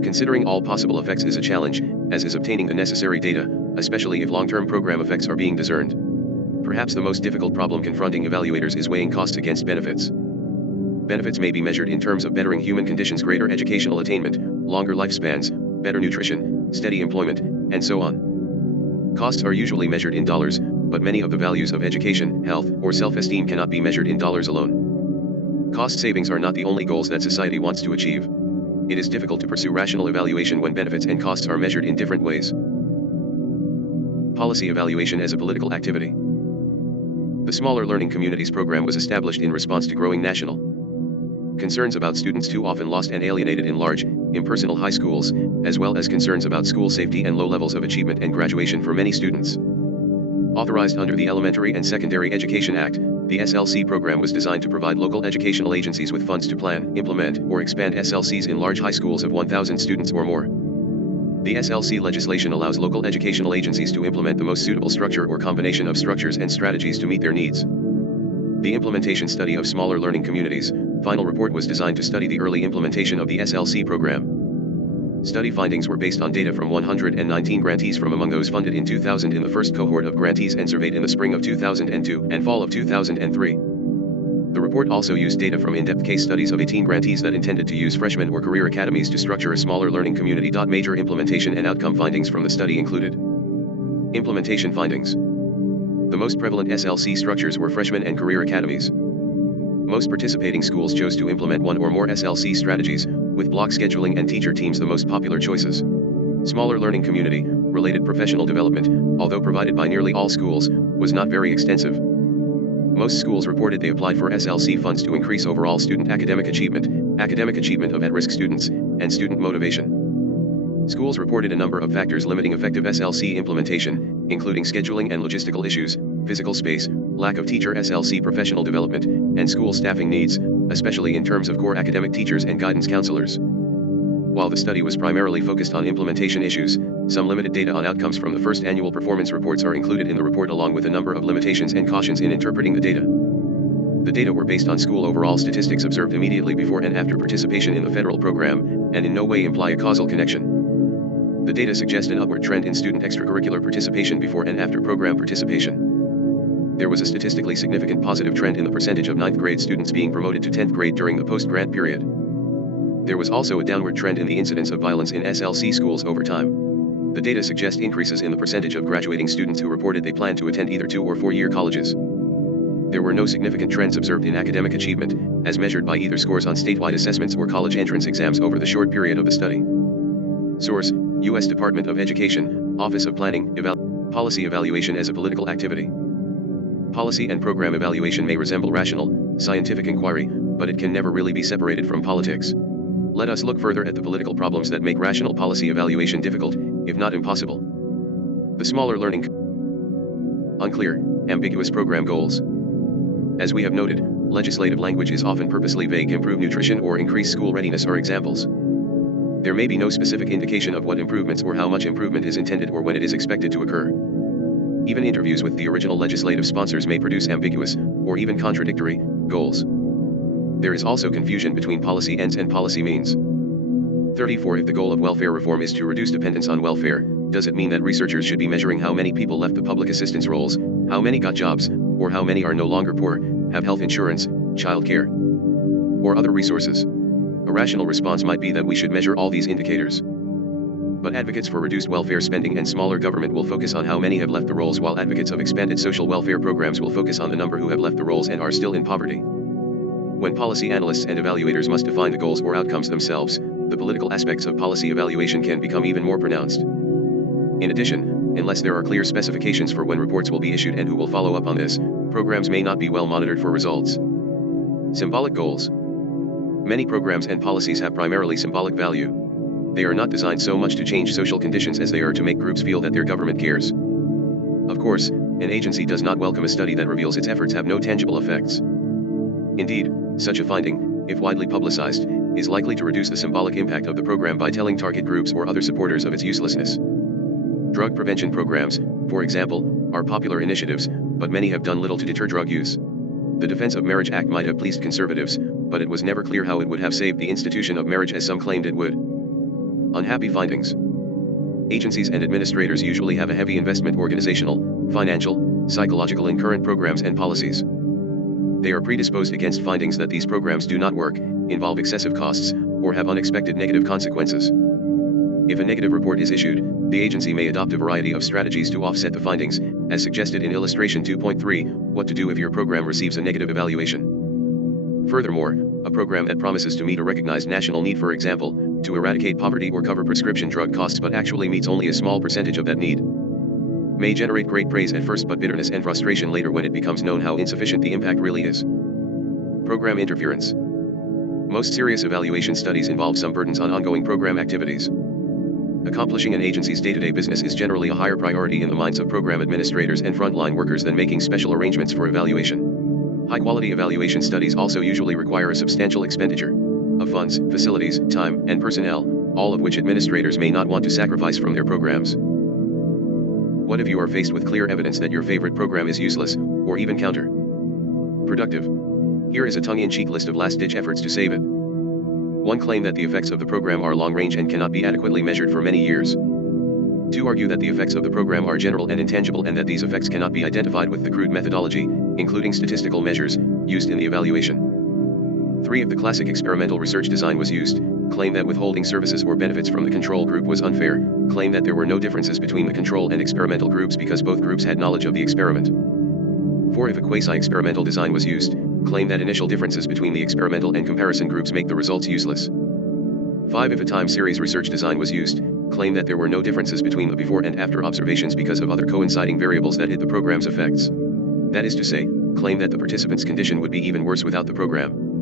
Considering all possible effects is a challenge, as is obtaining the necessary data, especially if long-term program effects are being discerned. Perhaps the most difficult problem confronting evaluators is weighing costs against benefits. Benefits may be measured in terms of bettering human conditions, greater educational attainment, longer lifespans, better nutrition, steady employment, and so on. Costs are usually measured in dollars, but many of the values of education, health, or self-esteem cannot be measured in dollars alone. Cost savings are not the only goals that society wants to achieve. It is difficult to pursue rational evaluation when benefits and costs are measured in different ways. Policy evaluation as a political activity. The Smaller Learning Communities program was established in response to growing national concerns about students too often lost and alienated in large, impersonal high schools, as well as concerns about school safety and low levels of achievement and graduation for many students. Authorized under the Elementary and Secondary Education Act, the SLC program was designed to provide local educational agencies with funds to plan, implement, or expand SLCs in large high schools of 1,000 students or more. The SLC legislation allows local educational agencies to implement the most suitable structure or combination of structures and strategies to meet their needs. The implementation study of Smaller Learning Communities final report was designed to study the early implementation of the SLC program. Study findings were based on data from 119 grantees from among those funded in 2000 in the first cohort of grantees and surveyed in the spring of 2002 and fall of 2003. The report also used data from in-depth case studies of 18 grantees that intended to use freshman or career academies to structure a smaller learning community. Major implementation and outcome findings from the study included: implementation findings. The most prevalent SLC structures were freshman and career academies. Most participating schools chose to implement one or more SLC strategies, with block scheduling and teacher teams the most popular choices. Smaller learning community related professional development, although provided by nearly all schools, was not very extensive. Most schools reported they applied for SLC funds to increase overall student academic achievement of at-risk students, and student motivation. Schools reported a number of factors limiting effective SLC implementation, including scheduling and logistical issues, physical space, lack of teacher SLC professional development, and school staffing needs, especially in terms of core academic teachers and guidance counselors. While the study was primarily focused on implementation issues, some limited data on outcomes from the first annual performance reports are included in the report, along with a number of limitations and cautions in interpreting the data. The data were based on school overall statistics observed immediately before and after participation in the federal program, and in no way imply a causal connection. The data suggest an upward trend in student extracurricular participation before and after program participation. There was a statistically significant positive trend in the percentage of 9th grade students being promoted to 10th grade during the post-grant period. There was also a downward trend in the incidence of violence in SLC schools over time. The data suggest increases in the percentage of graduating students who reported they plan to attend either 2- or 4-year colleges. There were no significant trends observed in academic achievement, as measured by either scores on statewide assessments or college entrance exams over the short period of the study. Source: U.S. Department of Education, Office of Planning, Policy evaluation as a political activity. Policy and program evaluation may resemble rational, scientific inquiry, but it can never really be separated from politics. Let us look further at the political problems that make rational policy evaluation difficult, if not impossible. The smaller learning. Unclear, ambiguous program goals. As we have noted, legislative language is often purposely vague. Improve nutrition or increase school readiness are examples. There may be no specific indication of what improvements or how much improvement is intended or when it is expected to occur. Even interviews with the original legislative sponsors may produce ambiguous, or even contradictory, goals. There is also confusion between policy ends and policy means. 34. If the goal of welfare reform is to reduce dependence on welfare, does it mean that researchers should be measuring how many people left the public assistance rolls, how many got jobs, or how many are no longer poor, have health insurance, child care, or other resources? A rational response might be that we should measure all these indicators. But advocates for reduced welfare spending and smaller government will focus on how many have left the rolls, while advocates of expanded social welfare programs will focus on the number who have left the rolls and are still in poverty. When policy analysts and evaluators must define the goals or outcomes themselves, the political aspects of policy evaluation can become even more pronounced. In addition, unless there are clear specifications for when reports will be issued and who will follow up on this, programs may not be well monitored for results. Symbolic goals. Many programs and policies have primarily symbolic value. They are not designed so much to change social conditions as they are to make groups feel that their government cares. Of course, an agency does not welcome a study that reveals its efforts have no tangible effects. Indeed, such a finding, if widely publicized, is likely to reduce the symbolic impact of the program by telling target groups or other supporters of its uselessness. Drug prevention programs, for example, are popular initiatives, but many have done little to deter drug use. The Defense of Marriage Act might have pleased conservatives, but it was never clear how it would have saved the institution of marriage as some claimed it would. Unhappy findings. Agencies and administrators usually have a heavy investment organizational, financial, psychological in current programs and policies. They are predisposed against findings that these programs do not work, involve excessive costs, or have unexpected negative consequences. If a negative report is issued, the agency may adopt a variety of strategies to offset the findings, as suggested in illustration 2.3, what to do if your program receives a negative evaluation. Furthermore, a program that promises to meet a recognized national need, for example, to eradicate poverty or cover prescription drug costs but actually meets only a small percentage of that need, may generate great praise at first but bitterness and frustration later when it becomes known how insufficient the impact really is. Program interference. Most serious evaluation studies involve some burdens on ongoing program activities. Accomplishing an agency's day-to-day business is generally a higher priority in the minds of program administrators and frontline workers than making special arrangements for evaluation. High-quality evaluation studies also usually require a substantial expenditure of funds, facilities, time, and personnel, all of which administrators may not want to sacrifice from their programs. What if you are faced with clear evidence that your favorite program is useless, or even counterproductive? Here is a tongue-in-cheek list of last-ditch efforts to save it. 1. Claim that the effects of the program are long-range and cannot be adequately measured for many years. 2. Argue that the effects of the program are general and intangible and that these effects cannot be identified with the crude methodology, including statistical measures, used in the evaluation. 3. If the classic experimental research design was used, claim that withholding services or benefits from the control group was unfair. Claim that there were no differences between the control and experimental groups because both groups had knowledge of the experiment. 4. If a quasi-experimental design was used, claim that initial differences between the experimental and comparison groups make the results useless. 5. If a time series research design was used, claim that there were no differences between the before and after observations because of other coinciding variables that hid the program's effects. That is to say, claim that the participant's condition would be even worse without the program.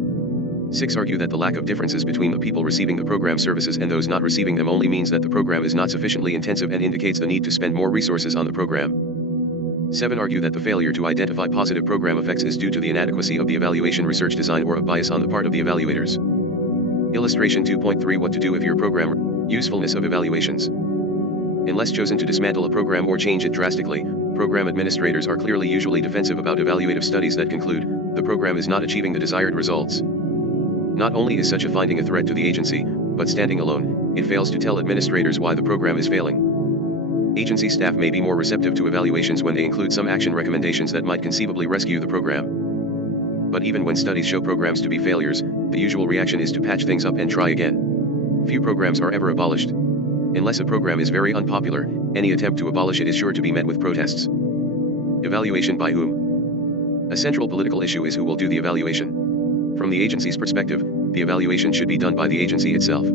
6. Argue that the lack of differences between the people receiving the program services and those not receiving them only means that the program is not sufficiently intensive and indicates the need to spend more resources on the program. 7. Argue that the failure to identify positive program effects is due to the inadequacy of the evaluation research design or a bias on the part of the evaluators. Illustration 2.3 What to do if your program. Usefulness of evaluations. Unless chosen to dismantle a program or change it drastically, program administrators are clearly usually defensive about evaluative studies that conclude the program is not achieving the desired results. Not only is such a finding a threat to the agency, but standing alone, it fails to tell administrators why the program is failing. Agency staff may be more receptive to evaluations when they include some action recommendations that might conceivably rescue the program. But even when studies show programs to be failures, the usual reaction is to patch things up and try again. Few programs are ever abolished. Unless a program is very unpopular, any attempt to abolish it is sure to be met with protests. Evaluation by whom? A central political issue is who will do the evaluation. From the agency's perspective, the evaluation should be done by the agency itself.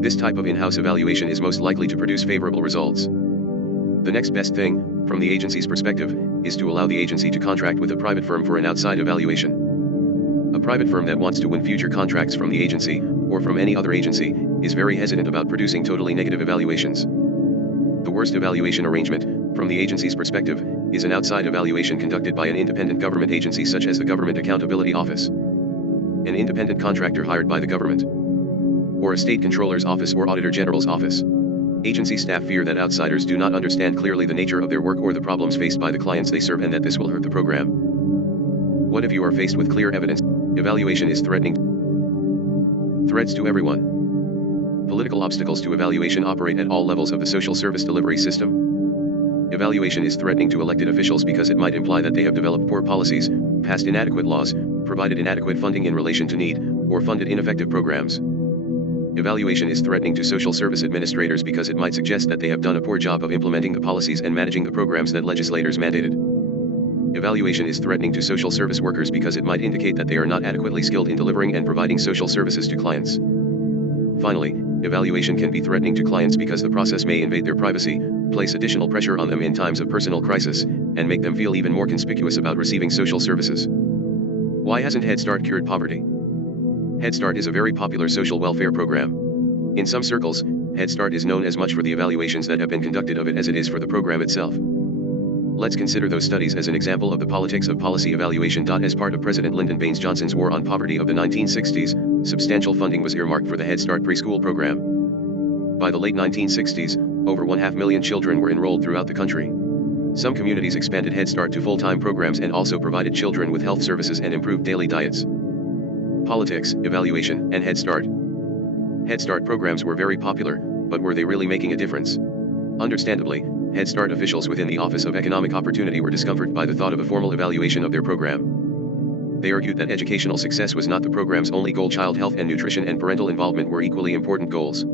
This type of in-house evaluation is most likely to produce favorable results. The next best thing, from the agency's perspective, is to allow the agency to contract with a private firm for an outside evaluation. A private firm that wants to win future contracts from the agency, or from any other agency, is very hesitant about producing totally negative evaluations. The worst evaluation arrangement, from the agency's perspective, is an outside evaluation conducted by an independent government agency such as the Government Accountability Office, an independent contractor hired by the government, or a state controller's office or auditor general's office. Agency staff fear that outsiders do not understand clearly the nature of their work or the problems faced by the clients they serve and that this will hurt the program. What if you are faced with clear evidence? Evaluation is threatening. Threats to everyone. Political obstacles to evaluation operate at all levels of the social service delivery system. Evaluation is threatening to elected officials because it might imply that they have developed poor policies, passed inadequate laws, provided inadequate funding in relation to need, or funded ineffective programs. Evaluation is threatening to social service administrators because it might suggest that they have done a poor job of implementing the policies and managing the programs that legislators mandated. Evaluation is threatening to social service workers because it might indicate that they are not adequately skilled in delivering and providing social services to clients. Finally, evaluation can be threatening to clients because the process may invade their privacy, place additional pressure on them in times of personal crisis, and make them feel even more conspicuous about receiving social services. Why hasn't Head Start cured poverty? Head Start is a very popular social welfare program. In some circles, Head Start is known as much for the evaluations that have been conducted of it as it is for the program itself. Let's consider those studies as an example of the politics of policy evaluation. As part of President Lyndon Baines Johnson's War on Poverty of the 1960s, substantial funding was earmarked for the Head Start preschool program. By the late 1960s, over 500,000 children were enrolled throughout the country. Some communities expanded Head Start to full-time programs and also provided children with health services and improved daily diets. Politics, evaluation, and Head Start. Head Start programs were very popular, but were they really making a difference? Understandably, Head Start officials within the Office of Economic Opportunity were discomforted by the thought of a formal evaluation of their program. They argued that educational success was not the program's only goal. Child health and nutrition and parental involvement were equally important goals.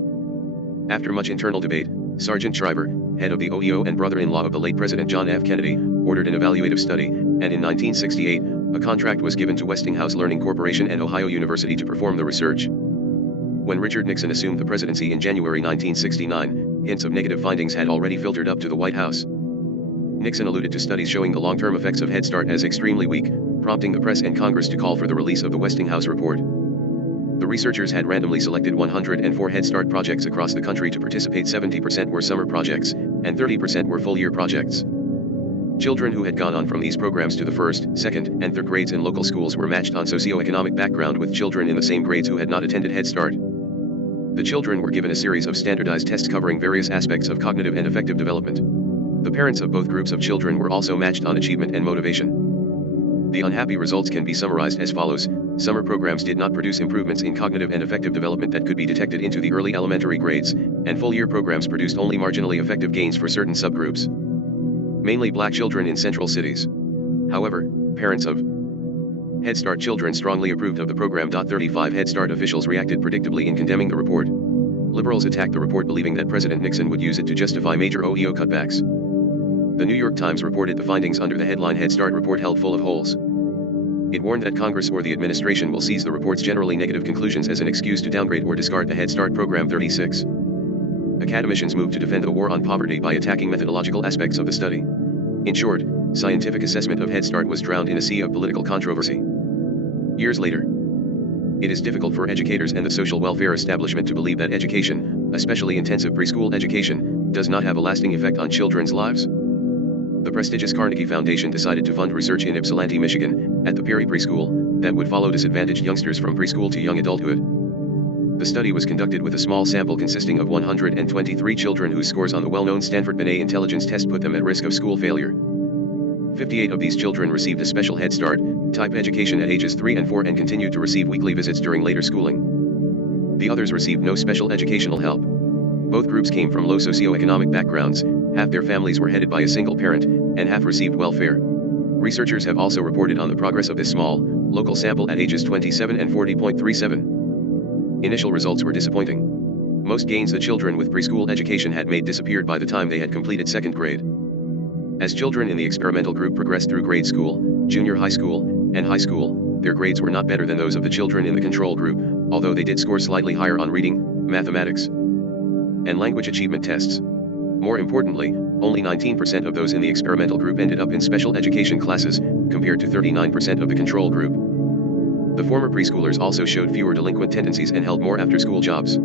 After much internal debate, Sergeant Shriver, head of the OEO and brother-in-law of the late President John F. Kennedy, ordered an evaluative study, and in 1968, a contract was given to Westinghouse Learning Corporation and Ohio University to perform the research. When Richard Nixon assumed the presidency in January 1969, hints of negative findings had already filtered up to the White House. Nixon alluded to studies showing the long-term effects of Head Start as extremely weak, prompting the press and Congress to call for the release of the Westinghouse report. The researchers had randomly selected 104 Head Start projects across the country to participate. 70% were summer projects, and 30% were full-year projects. Children who had gone on from these programs to the first, second, and third grades in local schools were matched on socioeconomic background with children in the same grades who had not attended Head Start. The children were given a series of standardized tests covering various aspects of cognitive and affective development. The parents of both groups of children were also matched on achievement and motivation. The unhappy results can be summarized as follows. Summer programs did not produce improvements in cognitive and affective development that could be detected into the early elementary grades, and full-year programs produced only marginally effective gains for certain subgroups, mainly black children in central cities. However, parents of Head Start children strongly approved of the program. 35 Head Start officials reacted predictably in condemning the report. Liberals attacked the report believing that President Nixon would use it to justify major OEO cutbacks. The New York Times reported the findings under the headline Head Start report held full of holes. It warned that Congress or the administration will seize the report's generally negative conclusions as an excuse to downgrade or discard the Head Start program. 36. Academicians moved to defend the war on poverty by attacking methodological aspects of the study. In short, scientific assessment of Head Start was drowned in a sea of political controversy. Years later, it is difficult for educators and the social welfare establishment to believe that education, especially intensive preschool education, does not have a lasting effect on children's lives. The prestigious Carnegie Foundation decided to fund research in Ypsilanti, Michigan, at the Perry Preschool, that would follow disadvantaged youngsters from preschool to young adulthood. The study was conducted with a small sample consisting of 123 children whose scores on the well-known Stanford-Binet intelligence test put them at risk of school failure. 58 of these children received a special Head Start type education at ages 3 and 4 and continued to receive weekly visits during later schooling. The others received no special educational help. Both groups came from low socioeconomic backgrounds, half their families were headed by a single parent, and half received welfare. Researchers have also reported on the progress of this small, local sample at ages 27 and 40.37. Initial results were disappointing. Most gains the children with preschool education had made disappeared by the time they had completed second grade. As children in the experimental group progressed through grade school, junior high school, and high school, their grades were not better than those of the children in the control group, although they did score slightly higher on reading, mathematics, and language achievement tests. More importantly, only 19% of those in the experimental group ended up in special education classes, compared to 39% of the control group. The former preschoolers also showed fewer delinquent tendencies and held more after-school jobs.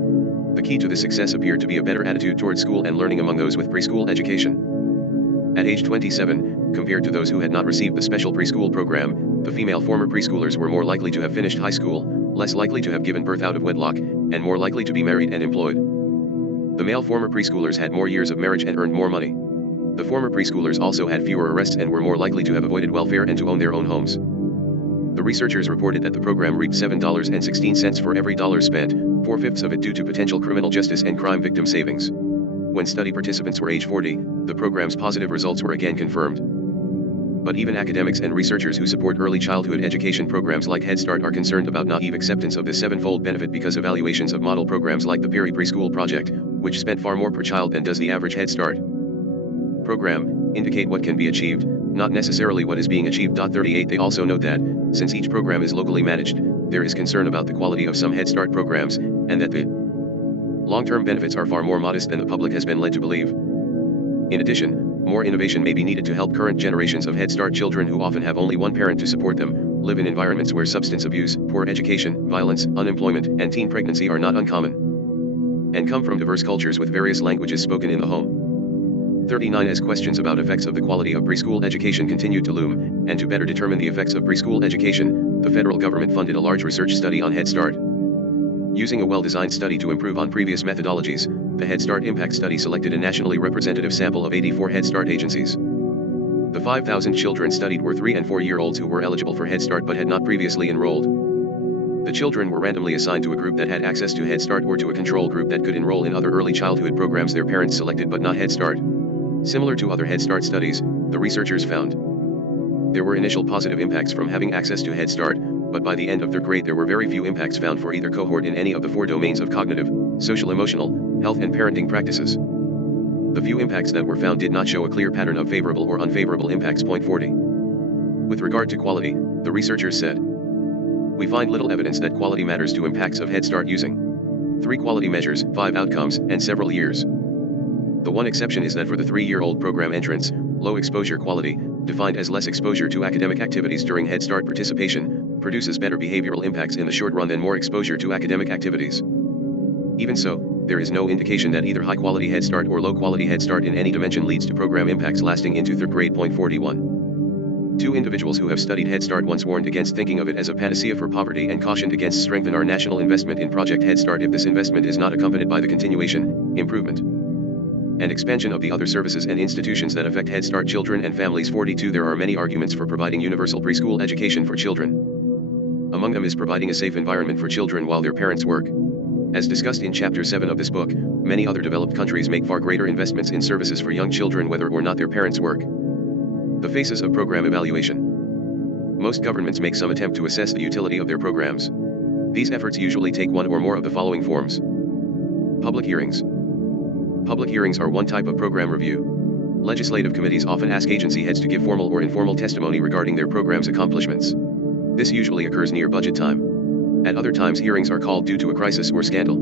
The key to this success appeared to be a better attitude toward school and learning among those with preschool education. At age 27, compared to those who had not received the special preschool program, the female former preschoolers were more likely to have finished high school, less likely to have given birth out of wedlock, and more likely to be married and employed. The male former preschoolers had more years of marriage and earned more money. The former preschoolers also had fewer arrests and were more likely to have avoided welfare and to own their own homes. The researchers reported that the program reaped $7.16 for every dollar spent, 4/5 of it due to potential criminal justice and crime victim savings. When study participants were age 40, the program's positive results were again confirmed. But even academics and researchers who support early childhood education programs like Head Start are concerned about naive acceptance of this sevenfold benefit because evaluations of model programs like the Perry Preschool Project, which spent far more per child than does the average Head Start program, indicate what can be achieved, not necessarily what is being achieved. 38 They also note that, since each program is locally managed, there is concern about the quality of some Head Start programs, and that the long-term benefits are far more modest than the public has been led to believe. In addition, more innovation may be needed to help current generations of Head Start children who often have only one parent to support them, live in environments where substance abuse, poor education, violence, unemployment, and teen pregnancy are not uncommon, and come from diverse cultures with various languages spoken in the home. 39 As questions about effects of the quality of preschool education continued to loom, and to better determine the effects of preschool education, the federal government funded a large research study on Head Start. Using a well-designed study to improve on previous methodologies, the Head Start Impact Study selected a nationally representative sample of 84 Head Start agencies. The 5,000 children studied were 3 and 4-year-olds who were eligible for Head Start but had not previously enrolled. The children were randomly assigned to a group that had access to Head Start or to a control group that could enroll in other early childhood programs their parents selected but not Head Start. Similar to other Head Start studies, the researchers found there were initial positive impacts from having access to Head Start, but by the end of third grade there were very few impacts found for either cohort in any of the 4 domains of cognitive, social-emotional, Health and parenting practices. The few impacts that were found did not show a clear pattern of favorable or unfavorable impacts. Point 40. With regard to quality, the researchers said, we find little evidence that quality matters to impacts of Head Start using 3 quality measures, 5 outcomes, and several years. The one exception is that for the 3-year-old program entrants, low exposure quality, defined as less exposure to academic activities during Head Start participation, produces better behavioral impacts in the short run than more exposure to academic activities. Even so, there is no indication that either high-quality Head Start or low-quality Head Start in any dimension leads to program impacts lasting into 3rd grade. Point 41. 2 individuals who have studied Head Start once warned against thinking of it as a panacea for poverty and cautioned against strengthen our national investment in Project Head Start if this investment is not accompanied by the continuation, improvement, and expansion of the other services and institutions that affect Head Start children and families. 42. There are many arguments for providing universal preschool education for children. Among them is providing a safe environment for children while their parents work. As discussed in Chapter 7 of this book, many other developed countries make far greater investments in services for young children whether or not their parents work. The phases of program evaluation. Most governments make some attempt to assess the utility of their programs. These efforts usually take one or more of the following forms. Public hearings. Public hearings are one type of program review. Legislative committees often ask agency heads to give formal or informal testimony regarding their program's accomplishments. This usually occurs near budget time. At other times, hearings are called due to a crisis or scandal.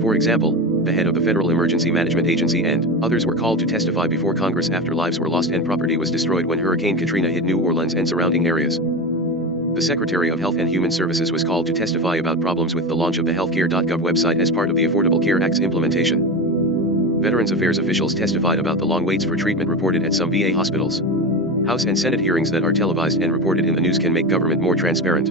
For example, the head of the Federal Emergency Management Agency and others were called to testify before Congress after lives were lost and property was destroyed when Hurricane Katrina hit New Orleans and surrounding areas. The Secretary of Health and Human Services was called to testify about problems with the launch of the healthcare.gov website as part of the Affordable Care Act's implementation. Veterans Affairs officials testified about the long waits for treatment reported at some VA hospitals. House and Senate hearings that are televised and reported in the news can make government more transparent.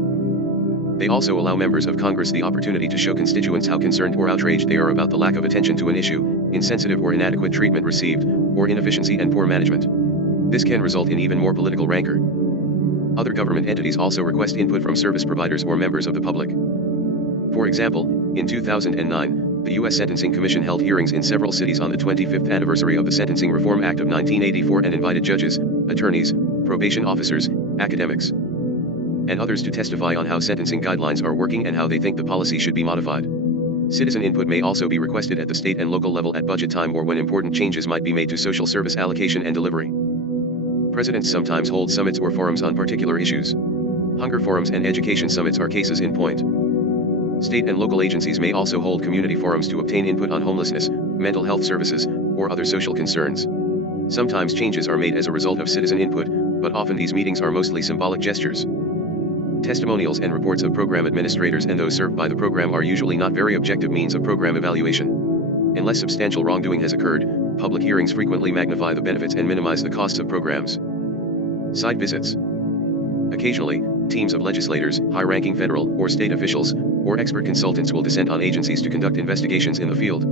They also allow members of Congress the opportunity to show constituents how concerned or outraged they are about the lack of attention to an issue, insensitive or inadequate treatment received, or inefficiency and poor management. This can result in even more political rancor. Other government entities also request input from service providers or members of the public. For example, in 2009, the U.S. Sentencing Commission held hearings in several cities on the 25th anniversary of the Sentencing Reform Act of 1984 and invited judges, attorneys, probation officers, academics, and others to testify on how sentencing guidelines are working and how they think the policy should be modified. Citizen input may also be requested at the state and local level at budget time or when important changes might be made to social service allocation and delivery. Presidents sometimes hold summits or forums on particular issues. Hunger forums and education summits are cases in point. State and local agencies may also hold community forums to obtain input on homelessness, mental health services, or other social concerns. Sometimes changes are made as a result of citizen input, but often these meetings are mostly symbolic gestures. Testimonials and reports of program administrators and those served by the program are usually not very objective means of program evaluation. Unless substantial wrongdoing has occurred, public hearings frequently magnify the benefits and minimize the costs of programs. Site visits. Occasionally, teams of legislators, high-ranking federal or state officials, or expert consultants will descend on agencies to conduct investigations in the field.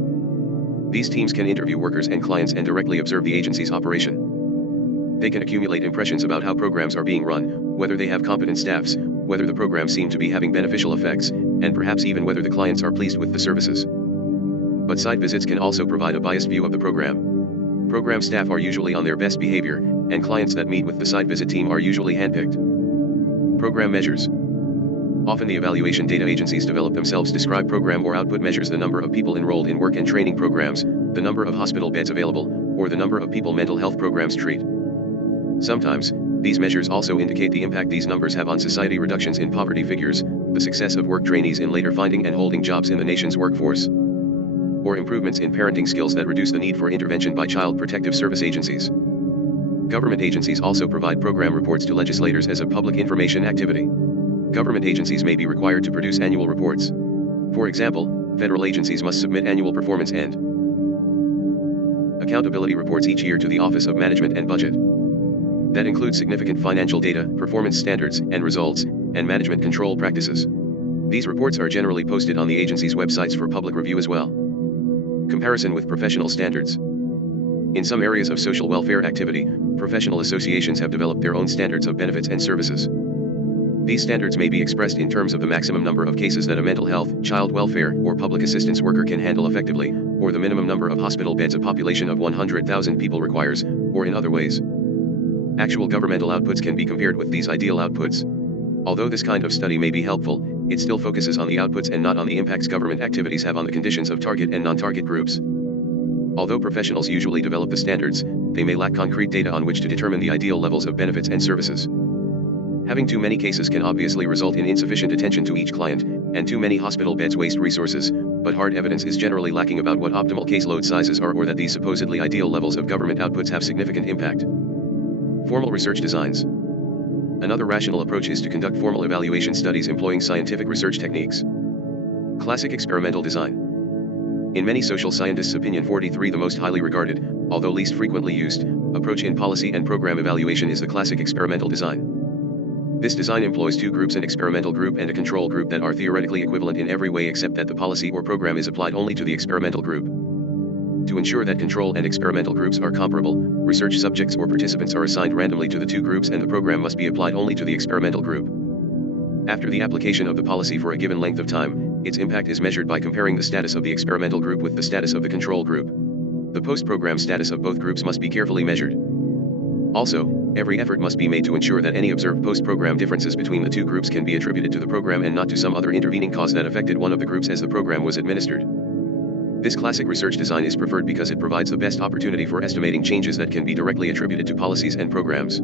These teams can interview workers and clients and directly observe the agency's operation. They can accumulate impressions about how programs are being run, whether they have competent staffs, whether the programs seem to be having beneficial effects, and perhaps even whether the clients are pleased with the services. But site visits can also provide a biased view of the program. Program staff are usually on their best behavior, and clients that meet with the site visit team are usually handpicked. Program measures. Often the evaluation data agencies develop themselves describe program or output measures: the number of people enrolled in work and training programs, the number of hospital beds available, or the number of people mental health programs treat. Sometimes, these measures also indicate the impact these numbers have on society: reductions in poverty figures, the success of work trainees in later finding and holding jobs in the nation's workforce, or improvements in parenting skills that reduce the need for intervention by child protective service agencies. Government agencies also provide program reports to legislators as a public information activity. Government agencies may be required to produce annual reports. For example, federal agencies must submit annual performance and accountability reports each year to the Office of Management and Budget. That includes significant financial data, performance standards and results, and management control practices. These reports are generally posted on the agency's websites for public review as well. Comparison with professional standards. In some areas of social welfare activity, professional associations have developed their own standards of benefits and services. These standards may be expressed in terms of the maximum number of cases that a mental health, child welfare, or public assistance worker can handle effectively, or the minimum number of hospital beds a population of 100,000 people requires, or in other ways. Actual governmental outputs can be compared with these ideal outputs. Although this kind of study may be helpful, it still focuses on the outputs and not on the impacts government activities have on the conditions of target and non-target groups. Although professionals usually develop the standards, they may lack concrete data on which to determine the ideal levels of benefits and services. Having too many cases can obviously result in insufficient attention to each client, and too many hospital beds waste resources, but hard evidence is generally lacking about what optimal caseload sizes are or that these supposedly ideal levels of government outputs have significant impact. Formal research designs. Another rational approach is to conduct formal evaluation studies employing scientific research techniques. Classic experimental design. In many social scientists' opinion, 43 the most highly regarded, although least frequently used, approach in policy and program evaluation is the classic experimental design. This design employs two groups, an experimental group and a control group, that are theoretically equivalent in every way except that the policy or program is applied only to the experimental group. To ensure that control and experimental groups are comparable, research subjects or participants are assigned randomly to the two groups and the program must be applied only to the experimental group. After the application of the policy for a given length of time, its impact is measured by comparing the status of the experimental group with the status of the control group. The post-program status of both groups must be carefully measured. Also, every effort must be made to ensure that any observed post-program differences between the two groups can be attributed to the program and not to some other intervening cause that affected one of the groups as the program was administered. This classic research design is preferred because it provides the best opportunity for estimating changes that can be directly attributed to policies and programs.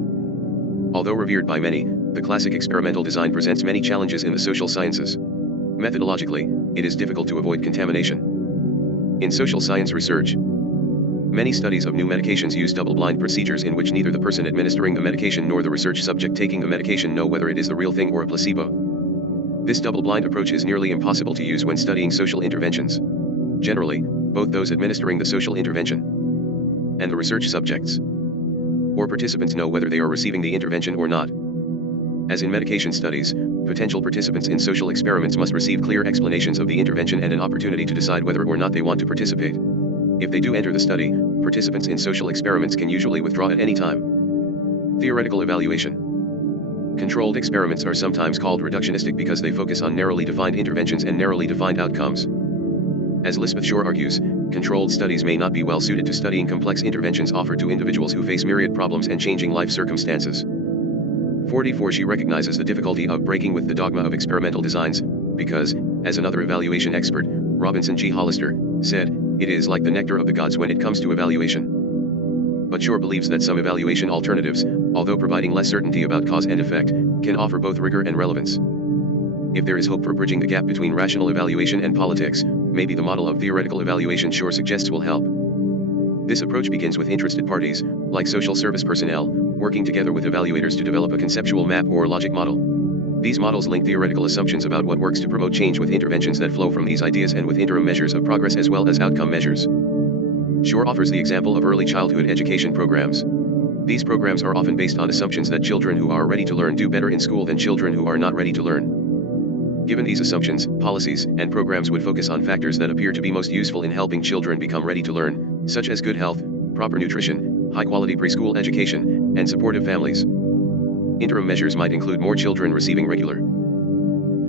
Although revered by many, the classic experimental design presents many challenges in the social sciences. Methodologically, it is difficult to avoid contamination. In social science research, many studies of new medications use double-blind procedures in which neither the person administering the medication nor the research subject taking the medication know whether it is the real thing or a placebo. This double-blind approach is nearly impossible to use when studying social interventions. Generally, both those administering the social intervention and the research subjects or participants know whether they are receiving the intervention or not. As in medication studies, potential participants in social experiments must receive clear explanations of the intervention and an opportunity to decide whether or not they want to participate. If they do enter the study, participants in social experiments can usually withdraw at any time. Theoretical evaluation. Controlled experiments are sometimes called reductionistic because they focus on narrowly defined interventions and narrowly defined outcomes. As Elizabeth Shore argues, controlled studies may not be well suited to studying complex interventions offered to individuals who face myriad problems and changing life circumstances. 44 She recognizes the difficulty of breaking with the dogma of experimental designs, because, as another evaluation expert, Robinson G. Hollister, said, it is like the nectar of the gods when it comes to evaluation. But Shore believes that some evaluation alternatives, although providing less certainty about cause and effect, can offer both rigor and relevance. If there is hope for bridging the gap between rational evaluation and politics, maybe the model of theoretical evaluation Shore suggests will help. This approach begins with interested parties, like social service personnel, working together with evaluators to develop a conceptual map or logic model. These models link theoretical assumptions about what works to promote change with interventions that flow from these ideas and with interim measures of progress as well as outcome measures. Shore offers the example of early childhood education programs. These programs are often based on assumptions that children who are ready to learn do better in school than children who are not ready to learn. Given these assumptions, policies and programs would focus on factors that appear to be most useful in helping children become ready to learn, such as good health, proper nutrition, high-quality preschool education, and supportive families. Interim measures might include more children receiving regular.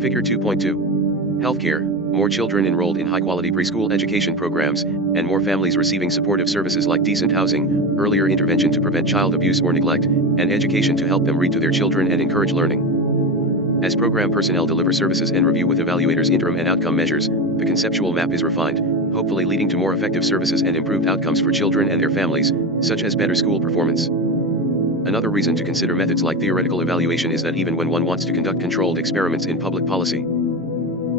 Figure 2.2. Healthcare, more children enrolled in high-quality preschool education programs, and more families receiving supportive services like decent housing, earlier intervention to prevent child abuse or neglect, and education to help them read to their children and encourage learning. As program personnel deliver services and review with evaluators interim and outcome measures, the conceptual map is refined, hopefully leading to more effective services and improved outcomes for children and their families, such as better school performance. Another reason to consider methods like theoretical evaluation is that even when one wants to conduct controlled experiments in public policy,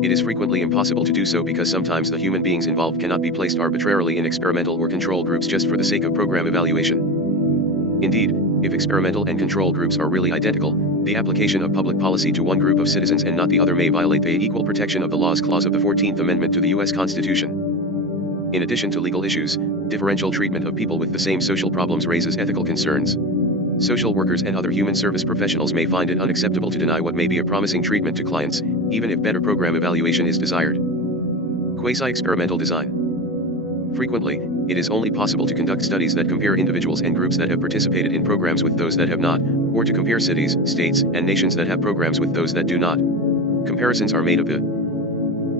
it is frequently impossible to do so because sometimes the human beings involved cannot be placed arbitrarily in experimental or control groups just for the sake of program evaluation. Indeed, if experimental and control groups are really identical, the application of public policy to one group of citizens and not the other may violate the equal protection of the laws clause of the 14th Amendment to the U.S. Constitution. In addition to legal issues, differential treatment of people with the same social problems raises ethical concerns. Social workers and other human service professionals may find it unacceptable to deny what may be a promising treatment to clients, even if better program evaluation is desired. Quasi-experimental design. Frequently, it is only possible to conduct studies that compare individuals and groups that have participated in programs with those that have not, or to compare cities, states, and nations that have programs with those that do not. Comparisons are made of the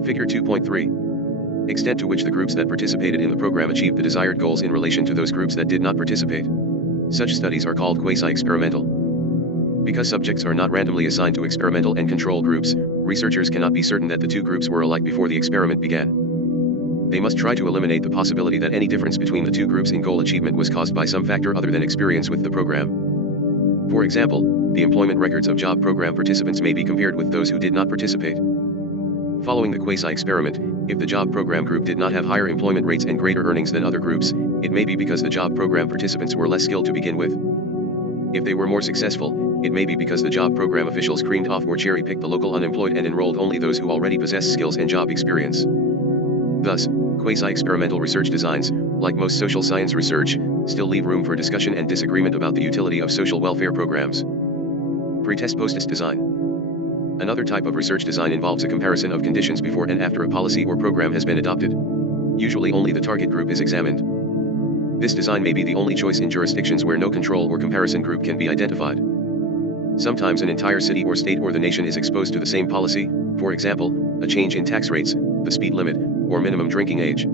Figure 2.3. Extent to which the groups that participated in the program achieved the desired goals in relation to those groups that did not participate. Such studies are called quasi-experimental. Because subjects are not randomly assigned to experimental and control groups, researchers cannot be certain that the two groups were alike before the experiment began. They must try to eliminate the possibility that any difference between the two groups in goal achievement was caused by some factor other than experience with the program. For example, the employment records of job program participants may be compared with those who did not participate. Following the quasi-experiment, if the job program group did not have higher employment rates and greater earnings than other groups, it may be because the job program participants were less skilled to begin with. If they were more successful, it may be because the job program officials creamed off or cherry-picked the local unemployed and enrolled only those who already possessed skills and job experience. Thus, quasi-experimental research designs, like most social science research, still leave room for discussion and disagreement about the utility of social welfare programs. Pre-test post-test design. Another type of research design involves a comparison of conditions before and after a policy or program has been adopted. Usually only the target group is examined. This design may be the only choice in jurisdictions where no control or comparison group can be identified. Sometimes an entire city or state or the nation is exposed to the same policy, for example, a change in tax rates, the speed limit, or minimum drinking age.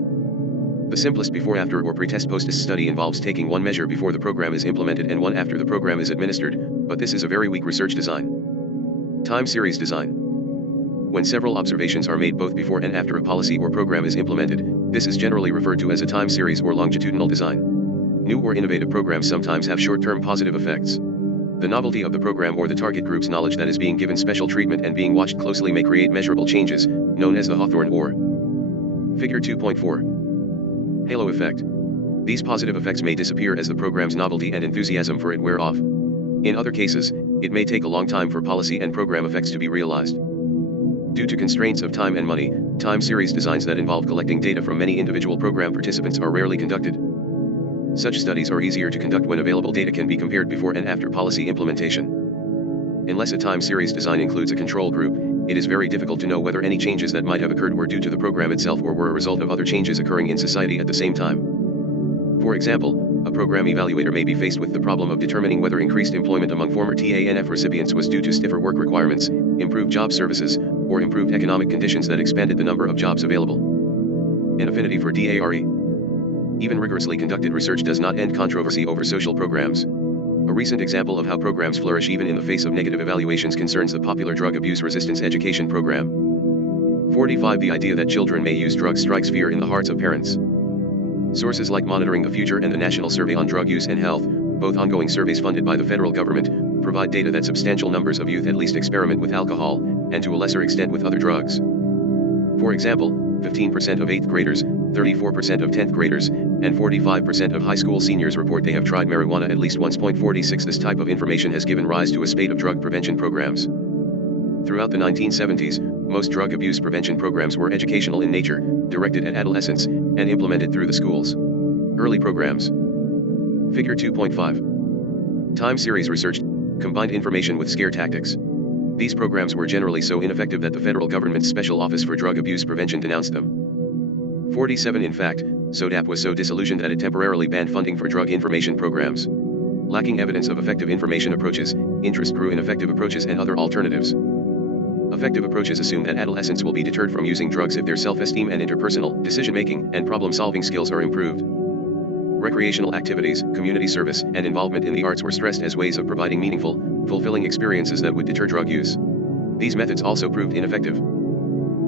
The simplest before-after or pre-test post-test study involves taking one measure before the program is implemented and one after the program is administered, but this is a very weak research design. Time series design. When several observations are made both before and after a policy or program is implemented, this is generally referred to as a time series or longitudinal design. New or innovative programs sometimes have short-term positive effects. The novelty of the program or the target group's knowledge that is being given special treatment and being watched closely may create measurable changes, known as the Hawthorne or Figure 2.4 halo effect. These positive effects may disappear as the program's novelty and enthusiasm for it wear off. In other cases, it may take a long time for policy and program effects to be realized. Due to constraints of time and money, time series designs that involve collecting data from many individual program participants are rarely conducted. Such studies are easier to conduct when available data can be compared before and after policy implementation. Unless a time series design includes a control group, it is very difficult to know whether any changes that might have occurred were due to the program itself or were a result of other changes occurring in society at the same time. For example, a program evaluator may be faced with the problem of determining whether increased employment among former TANF recipients was due to stiffer work requirements, improved job services, or improved economic conditions that expanded the number of jobs available. An affinity for DARE. Even rigorously conducted research does not end controversy over social programs. A recent example of how programs flourish even in the face of negative evaluations concerns the popular drug abuse resistance education program. 45 The idea that children may use drugs strikes fear in the hearts of parents. Sources like Monitoring the Future and the National Survey on Drug Use and Health, both ongoing surveys funded by the federal government, provide data that substantial numbers of youth at least experiment with alcohol, and to a lesser extent with other drugs. For example, 15% of 8th graders, 34% of 10th graders, and 45% of high school seniors report they have tried marijuana at least once. 46 This type of information has given rise to a spate of drug prevention programs. Throughout the 1970s, most drug abuse prevention programs were educational in nature, directed at adolescents, and implemented through the schools. Early programs. Figure 2.5. Time series research combined information with scare tactics. These programs were generally so ineffective that the federal government's Special Office for Drug Abuse Prevention denounced them. 47 In fact, SODAP was so disillusioned that it temporarily banned funding for drug information programs. Lacking evidence of effective information approaches, interest grew in effective approaches and other alternatives. Effective approaches assume that adolescents will be deterred from using drugs if their self-esteem and interpersonal, decision-making, and problem-solving skills are improved. Recreational activities, community service, and involvement in the arts were stressed as ways of providing meaningful, fulfilling experiences that would deter drug use. These methods also proved ineffective.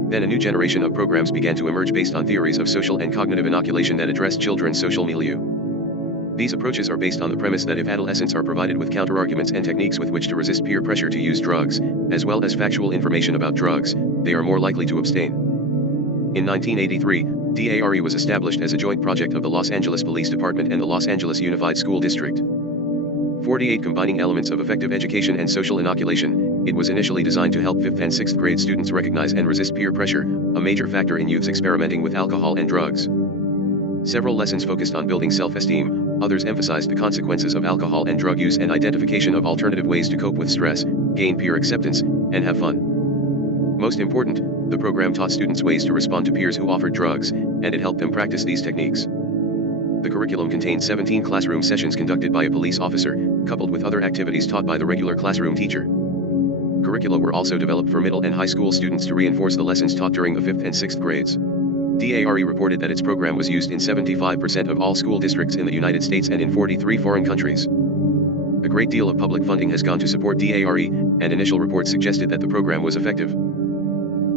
Then a new generation of programs began to emerge based on theories of social and cognitive inoculation that address children's social milieu. These approaches are based on the premise that if adolescents are provided with counterarguments and techniques with which to resist peer pressure to use drugs, as well as factual information about drugs, they are more likely to abstain. In 1983, DARE was established as a joint project of the Los Angeles Police Department and the Los Angeles Unified School District. 48 Combining elements of effective education and social inoculation, it was initially designed to help 5th and 6th grade students recognize and resist peer pressure, a major factor in youths experimenting with alcohol and drugs. Several lessons focused on building self-esteem, others emphasized the consequences of alcohol and drug use and identification of alternative ways to cope with stress, gain peer acceptance, and have fun. Most important, the program taught students ways to respond to peers who offered drugs, and it helped them practice these techniques. The curriculum contained 17 classroom sessions conducted by a police officer, coupled with other activities taught by the regular classroom teacher. Curricula were also developed for middle and high school students to reinforce the lessons taught during the 5th and 6th grades. DARE reported that its program was used in 75% of all school districts in the United States and in 43 foreign countries. A great deal of public funding has gone to support DARE, and initial reports suggested that the program was effective.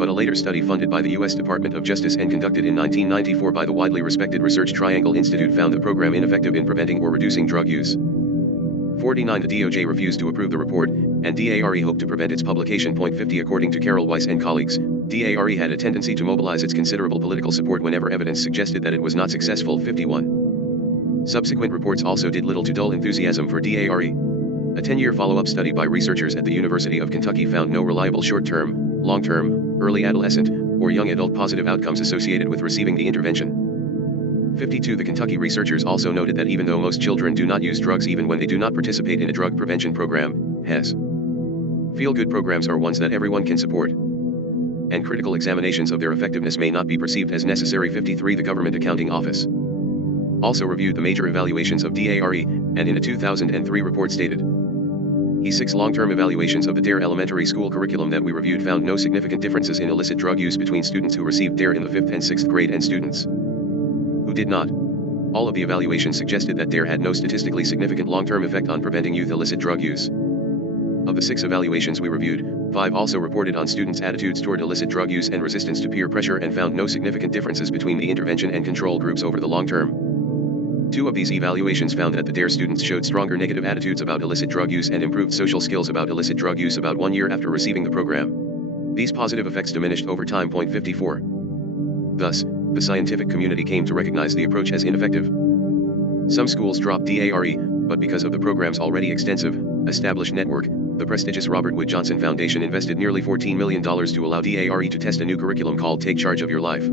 but a later study funded by the U.S. Department of Justice and conducted in 1994 by the widely respected Research Triangle Institute found the program ineffective in preventing or reducing drug use. 49. The DOJ refused to approve the report, and DARE hoped to prevent its publication. 50. According to Carol Weiss and colleagues, DARE had a tendency to mobilize its considerable political support whenever evidence suggested that it was not successful. 51. Subsequent reports also did little to dull enthusiasm for DARE. A 10-year follow-up study by researchers at the University of Kentucky found no reliable short-term, long-term, early adolescent, or young adult positive outcomes associated with receiving the intervention. 52. The Kentucky researchers also noted that even though most children do not use drugs even when they do not participate in a drug prevention program, HES, feel-good programs are ones that everyone can support, and critical examinations of their effectiveness may not be perceived as necessary. 53. The Government Accounting Office also reviewed the major evaluations of DARE, and in a 2003 report stated, E6 long-term evaluations of the DARE elementary school curriculum that we reviewed found no significant differences in illicit drug use between students who received DARE in the 5th and 6th grade and students who did not. All of the evaluations suggested that DARE had no statistically significant long-term effect on preventing youth illicit drug use. Of the 6 evaluations we reviewed, 5 also reported on students' attitudes toward illicit drug use and resistance to peer pressure and found no significant differences between the intervention and control groups over the long term. 2 of these evaluations found that the DARE students showed stronger negative attitudes about illicit drug use and improved social skills about illicit drug use about 1 year after receiving the program. These positive effects diminished over time. 54. Thus, the scientific community came to recognize the approach as ineffective. Some schools dropped DARE, but because of the program's already extensive, established network, the prestigious Robert Wood Johnson Foundation invested nearly $14 million to allow DARE to test a new curriculum called Take Charge of Your Life.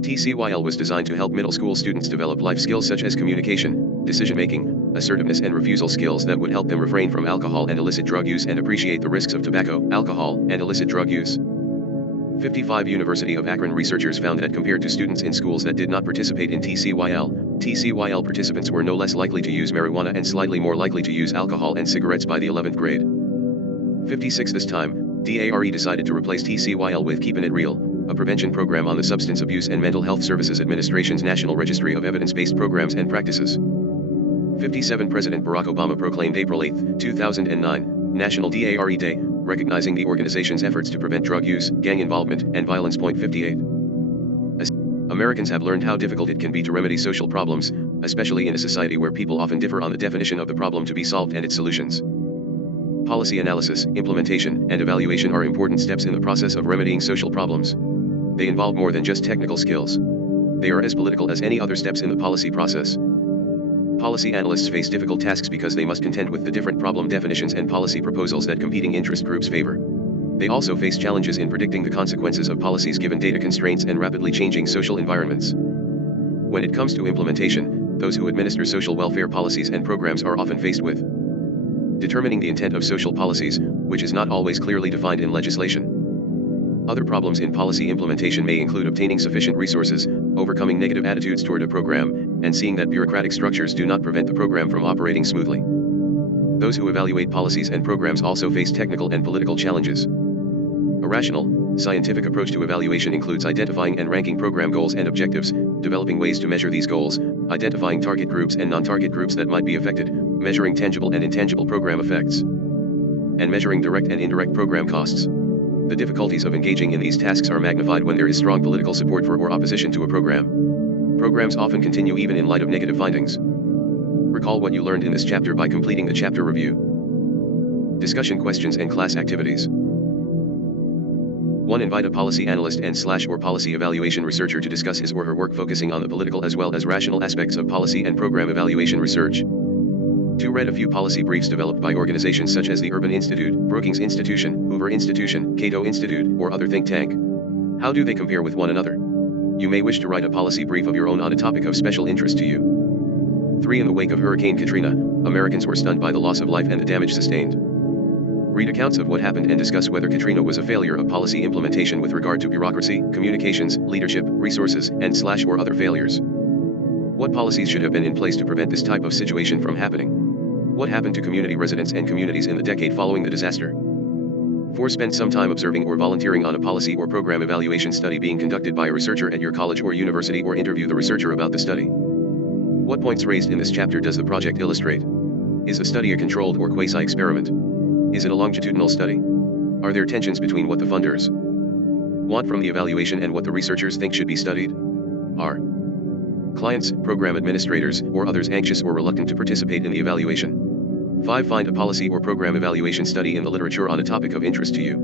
TCYL was designed to help middle school students develop life skills such as communication, decision-making, assertiveness and refusal skills that would help them refrain from alcohol and illicit drug use and appreciate the risks of tobacco, alcohol, and illicit drug use. 55. University of Akron researchers found that compared to students in schools that did not participate in TCYL participants were no less likely to use marijuana and slightly more likely to use alcohol and cigarettes by the 11th grade. 56. This time, DARE decided to replace TCYL with Keepin' It Real, a prevention program on the Substance Abuse and Mental Health Services Administration's National Registry of Evidence-Based Programs and Practices. 57. President Barack Obama proclaimed April 8, 2009, National DARE Day, recognizing the organization's efforts to prevent drug use, gang involvement, and violence. 58. As Americans have learned how difficult it can be to remedy social problems, especially in a society where people often differ on the definition of the problem to be solved and its solutions. Policy analysis, implementation, and evaluation are important steps in the process of remedying social problems. They involve more than just technical skills. They are as political as any other steps in the policy process. Policy analysts face difficult tasks because they must contend with the different problem definitions and policy proposals that competing interest groups favor. They also face challenges in predicting the consequences of policies given data constraints and rapidly changing social environments. When it comes to implementation, those who administer social welfare policies and programs are often faced with determining the intent of social policies, which is not always clearly defined in legislation. Other problems in policy implementation may include obtaining sufficient resources, overcoming negative attitudes toward a program, and seeing that bureaucratic structures do not prevent the program from operating smoothly. Those who evaluate policies and programs also face technical and political challenges. A rational, scientific approach to evaluation includes identifying and ranking program goals and objectives, developing ways to measure these goals, identifying target groups and non-target groups that might be affected, measuring tangible and intangible program effects, and measuring direct and indirect program costs. The difficulties of engaging in these tasks are magnified when there is strong political support for or opposition to a program. Programs often continue even in light of negative findings. Recall what you learned in this chapter by completing the chapter review. Discussion questions and class activities. 1. Invite a policy analyst and/or policy evaluation researcher to discuss his or her work focusing on the political as well as rational aspects of policy and program evaluation research. 2. Read a few policy briefs developed by organizations such as the Urban Institute, Brookings Institution, Hoover Institution, Cato Institute, or other think tank. How do they compare with one another? You may wish to write a policy brief of your own on a topic of special interest to you. 3. In the wake of Hurricane Katrina, Americans were stunned by the loss of life and the damage sustained. Read accounts of what happened and discuss whether Katrina was a failure of policy implementation with regard to bureaucracy, communications, leadership, resources, and/or other failures. What policies should have been in place to prevent this type of situation from happening? What happened to community residents and communities in the decade following the disaster? 4. Spend some time observing or volunteering on a policy or program evaluation study being conducted by a researcher at your college or university, or interview the researcher about the study. What points raised in this chapter does the project illustrate? Is the study a controlled or quasi-experiment? Is it a longitudinal study? Are there tensions between what the funders Want from the evaluation and what the researchers think should be studied. Are clients, program administrators, or others anxious or reluctant to participate in the evaluation? 5. Find a policy or program evaluation study in the literature on a topic of interest to you.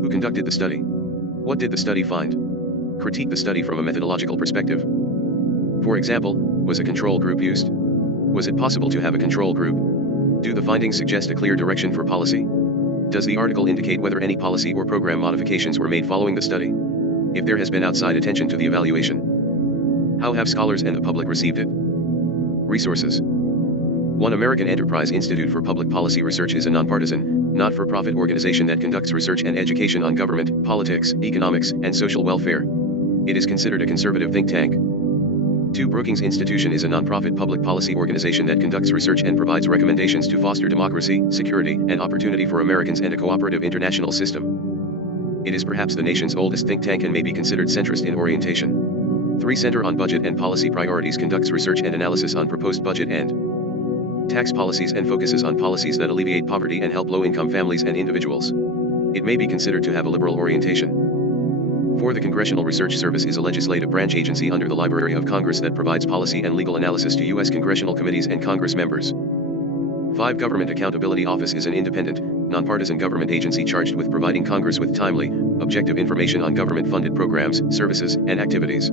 Who conducted the study? What did the study find? Critique the study from a methodological perspective. For example, was a control group used? Was it possible to have a control group? Do the findings suggest a clear direction for policy? Does the article indicate whether any policy or program modifications were made following the study? If there has been outside attention to the evaluation, how have scholars and the public received it? Resources. 1. American Enterprise Institute for Public Policy Research is a nonpartisan, not-for-profit organization that conducts research and education on government, politics, economics, and social welfare. It is considered a conservative think tank. 2. Brookings Institution is a nonprofit public policy organization that conducts research and provides recommendations to foster democracy, security, and opportunity for Americans and a cooperative international system. It is perhaps the nation's oldest think tank and may be considered centrist in orientation. 3. Center on Budget and Policy Priorities conducts research and analysis on proposed budget and tax policies and focuses on policies that alleviate poverty and help low-income families and individuals. It may be considered to have a liberal orientation. 4. The Congressional Research Service is a legislative branch agency under the Library of Congress that provides policy and legal analysis to U.S. congressional committees and Congress members. 5. Government Accountability Office is an independent, nonpartisan government agency charged with providing Congress with timely, objective information on government-funded programs, services, and activities.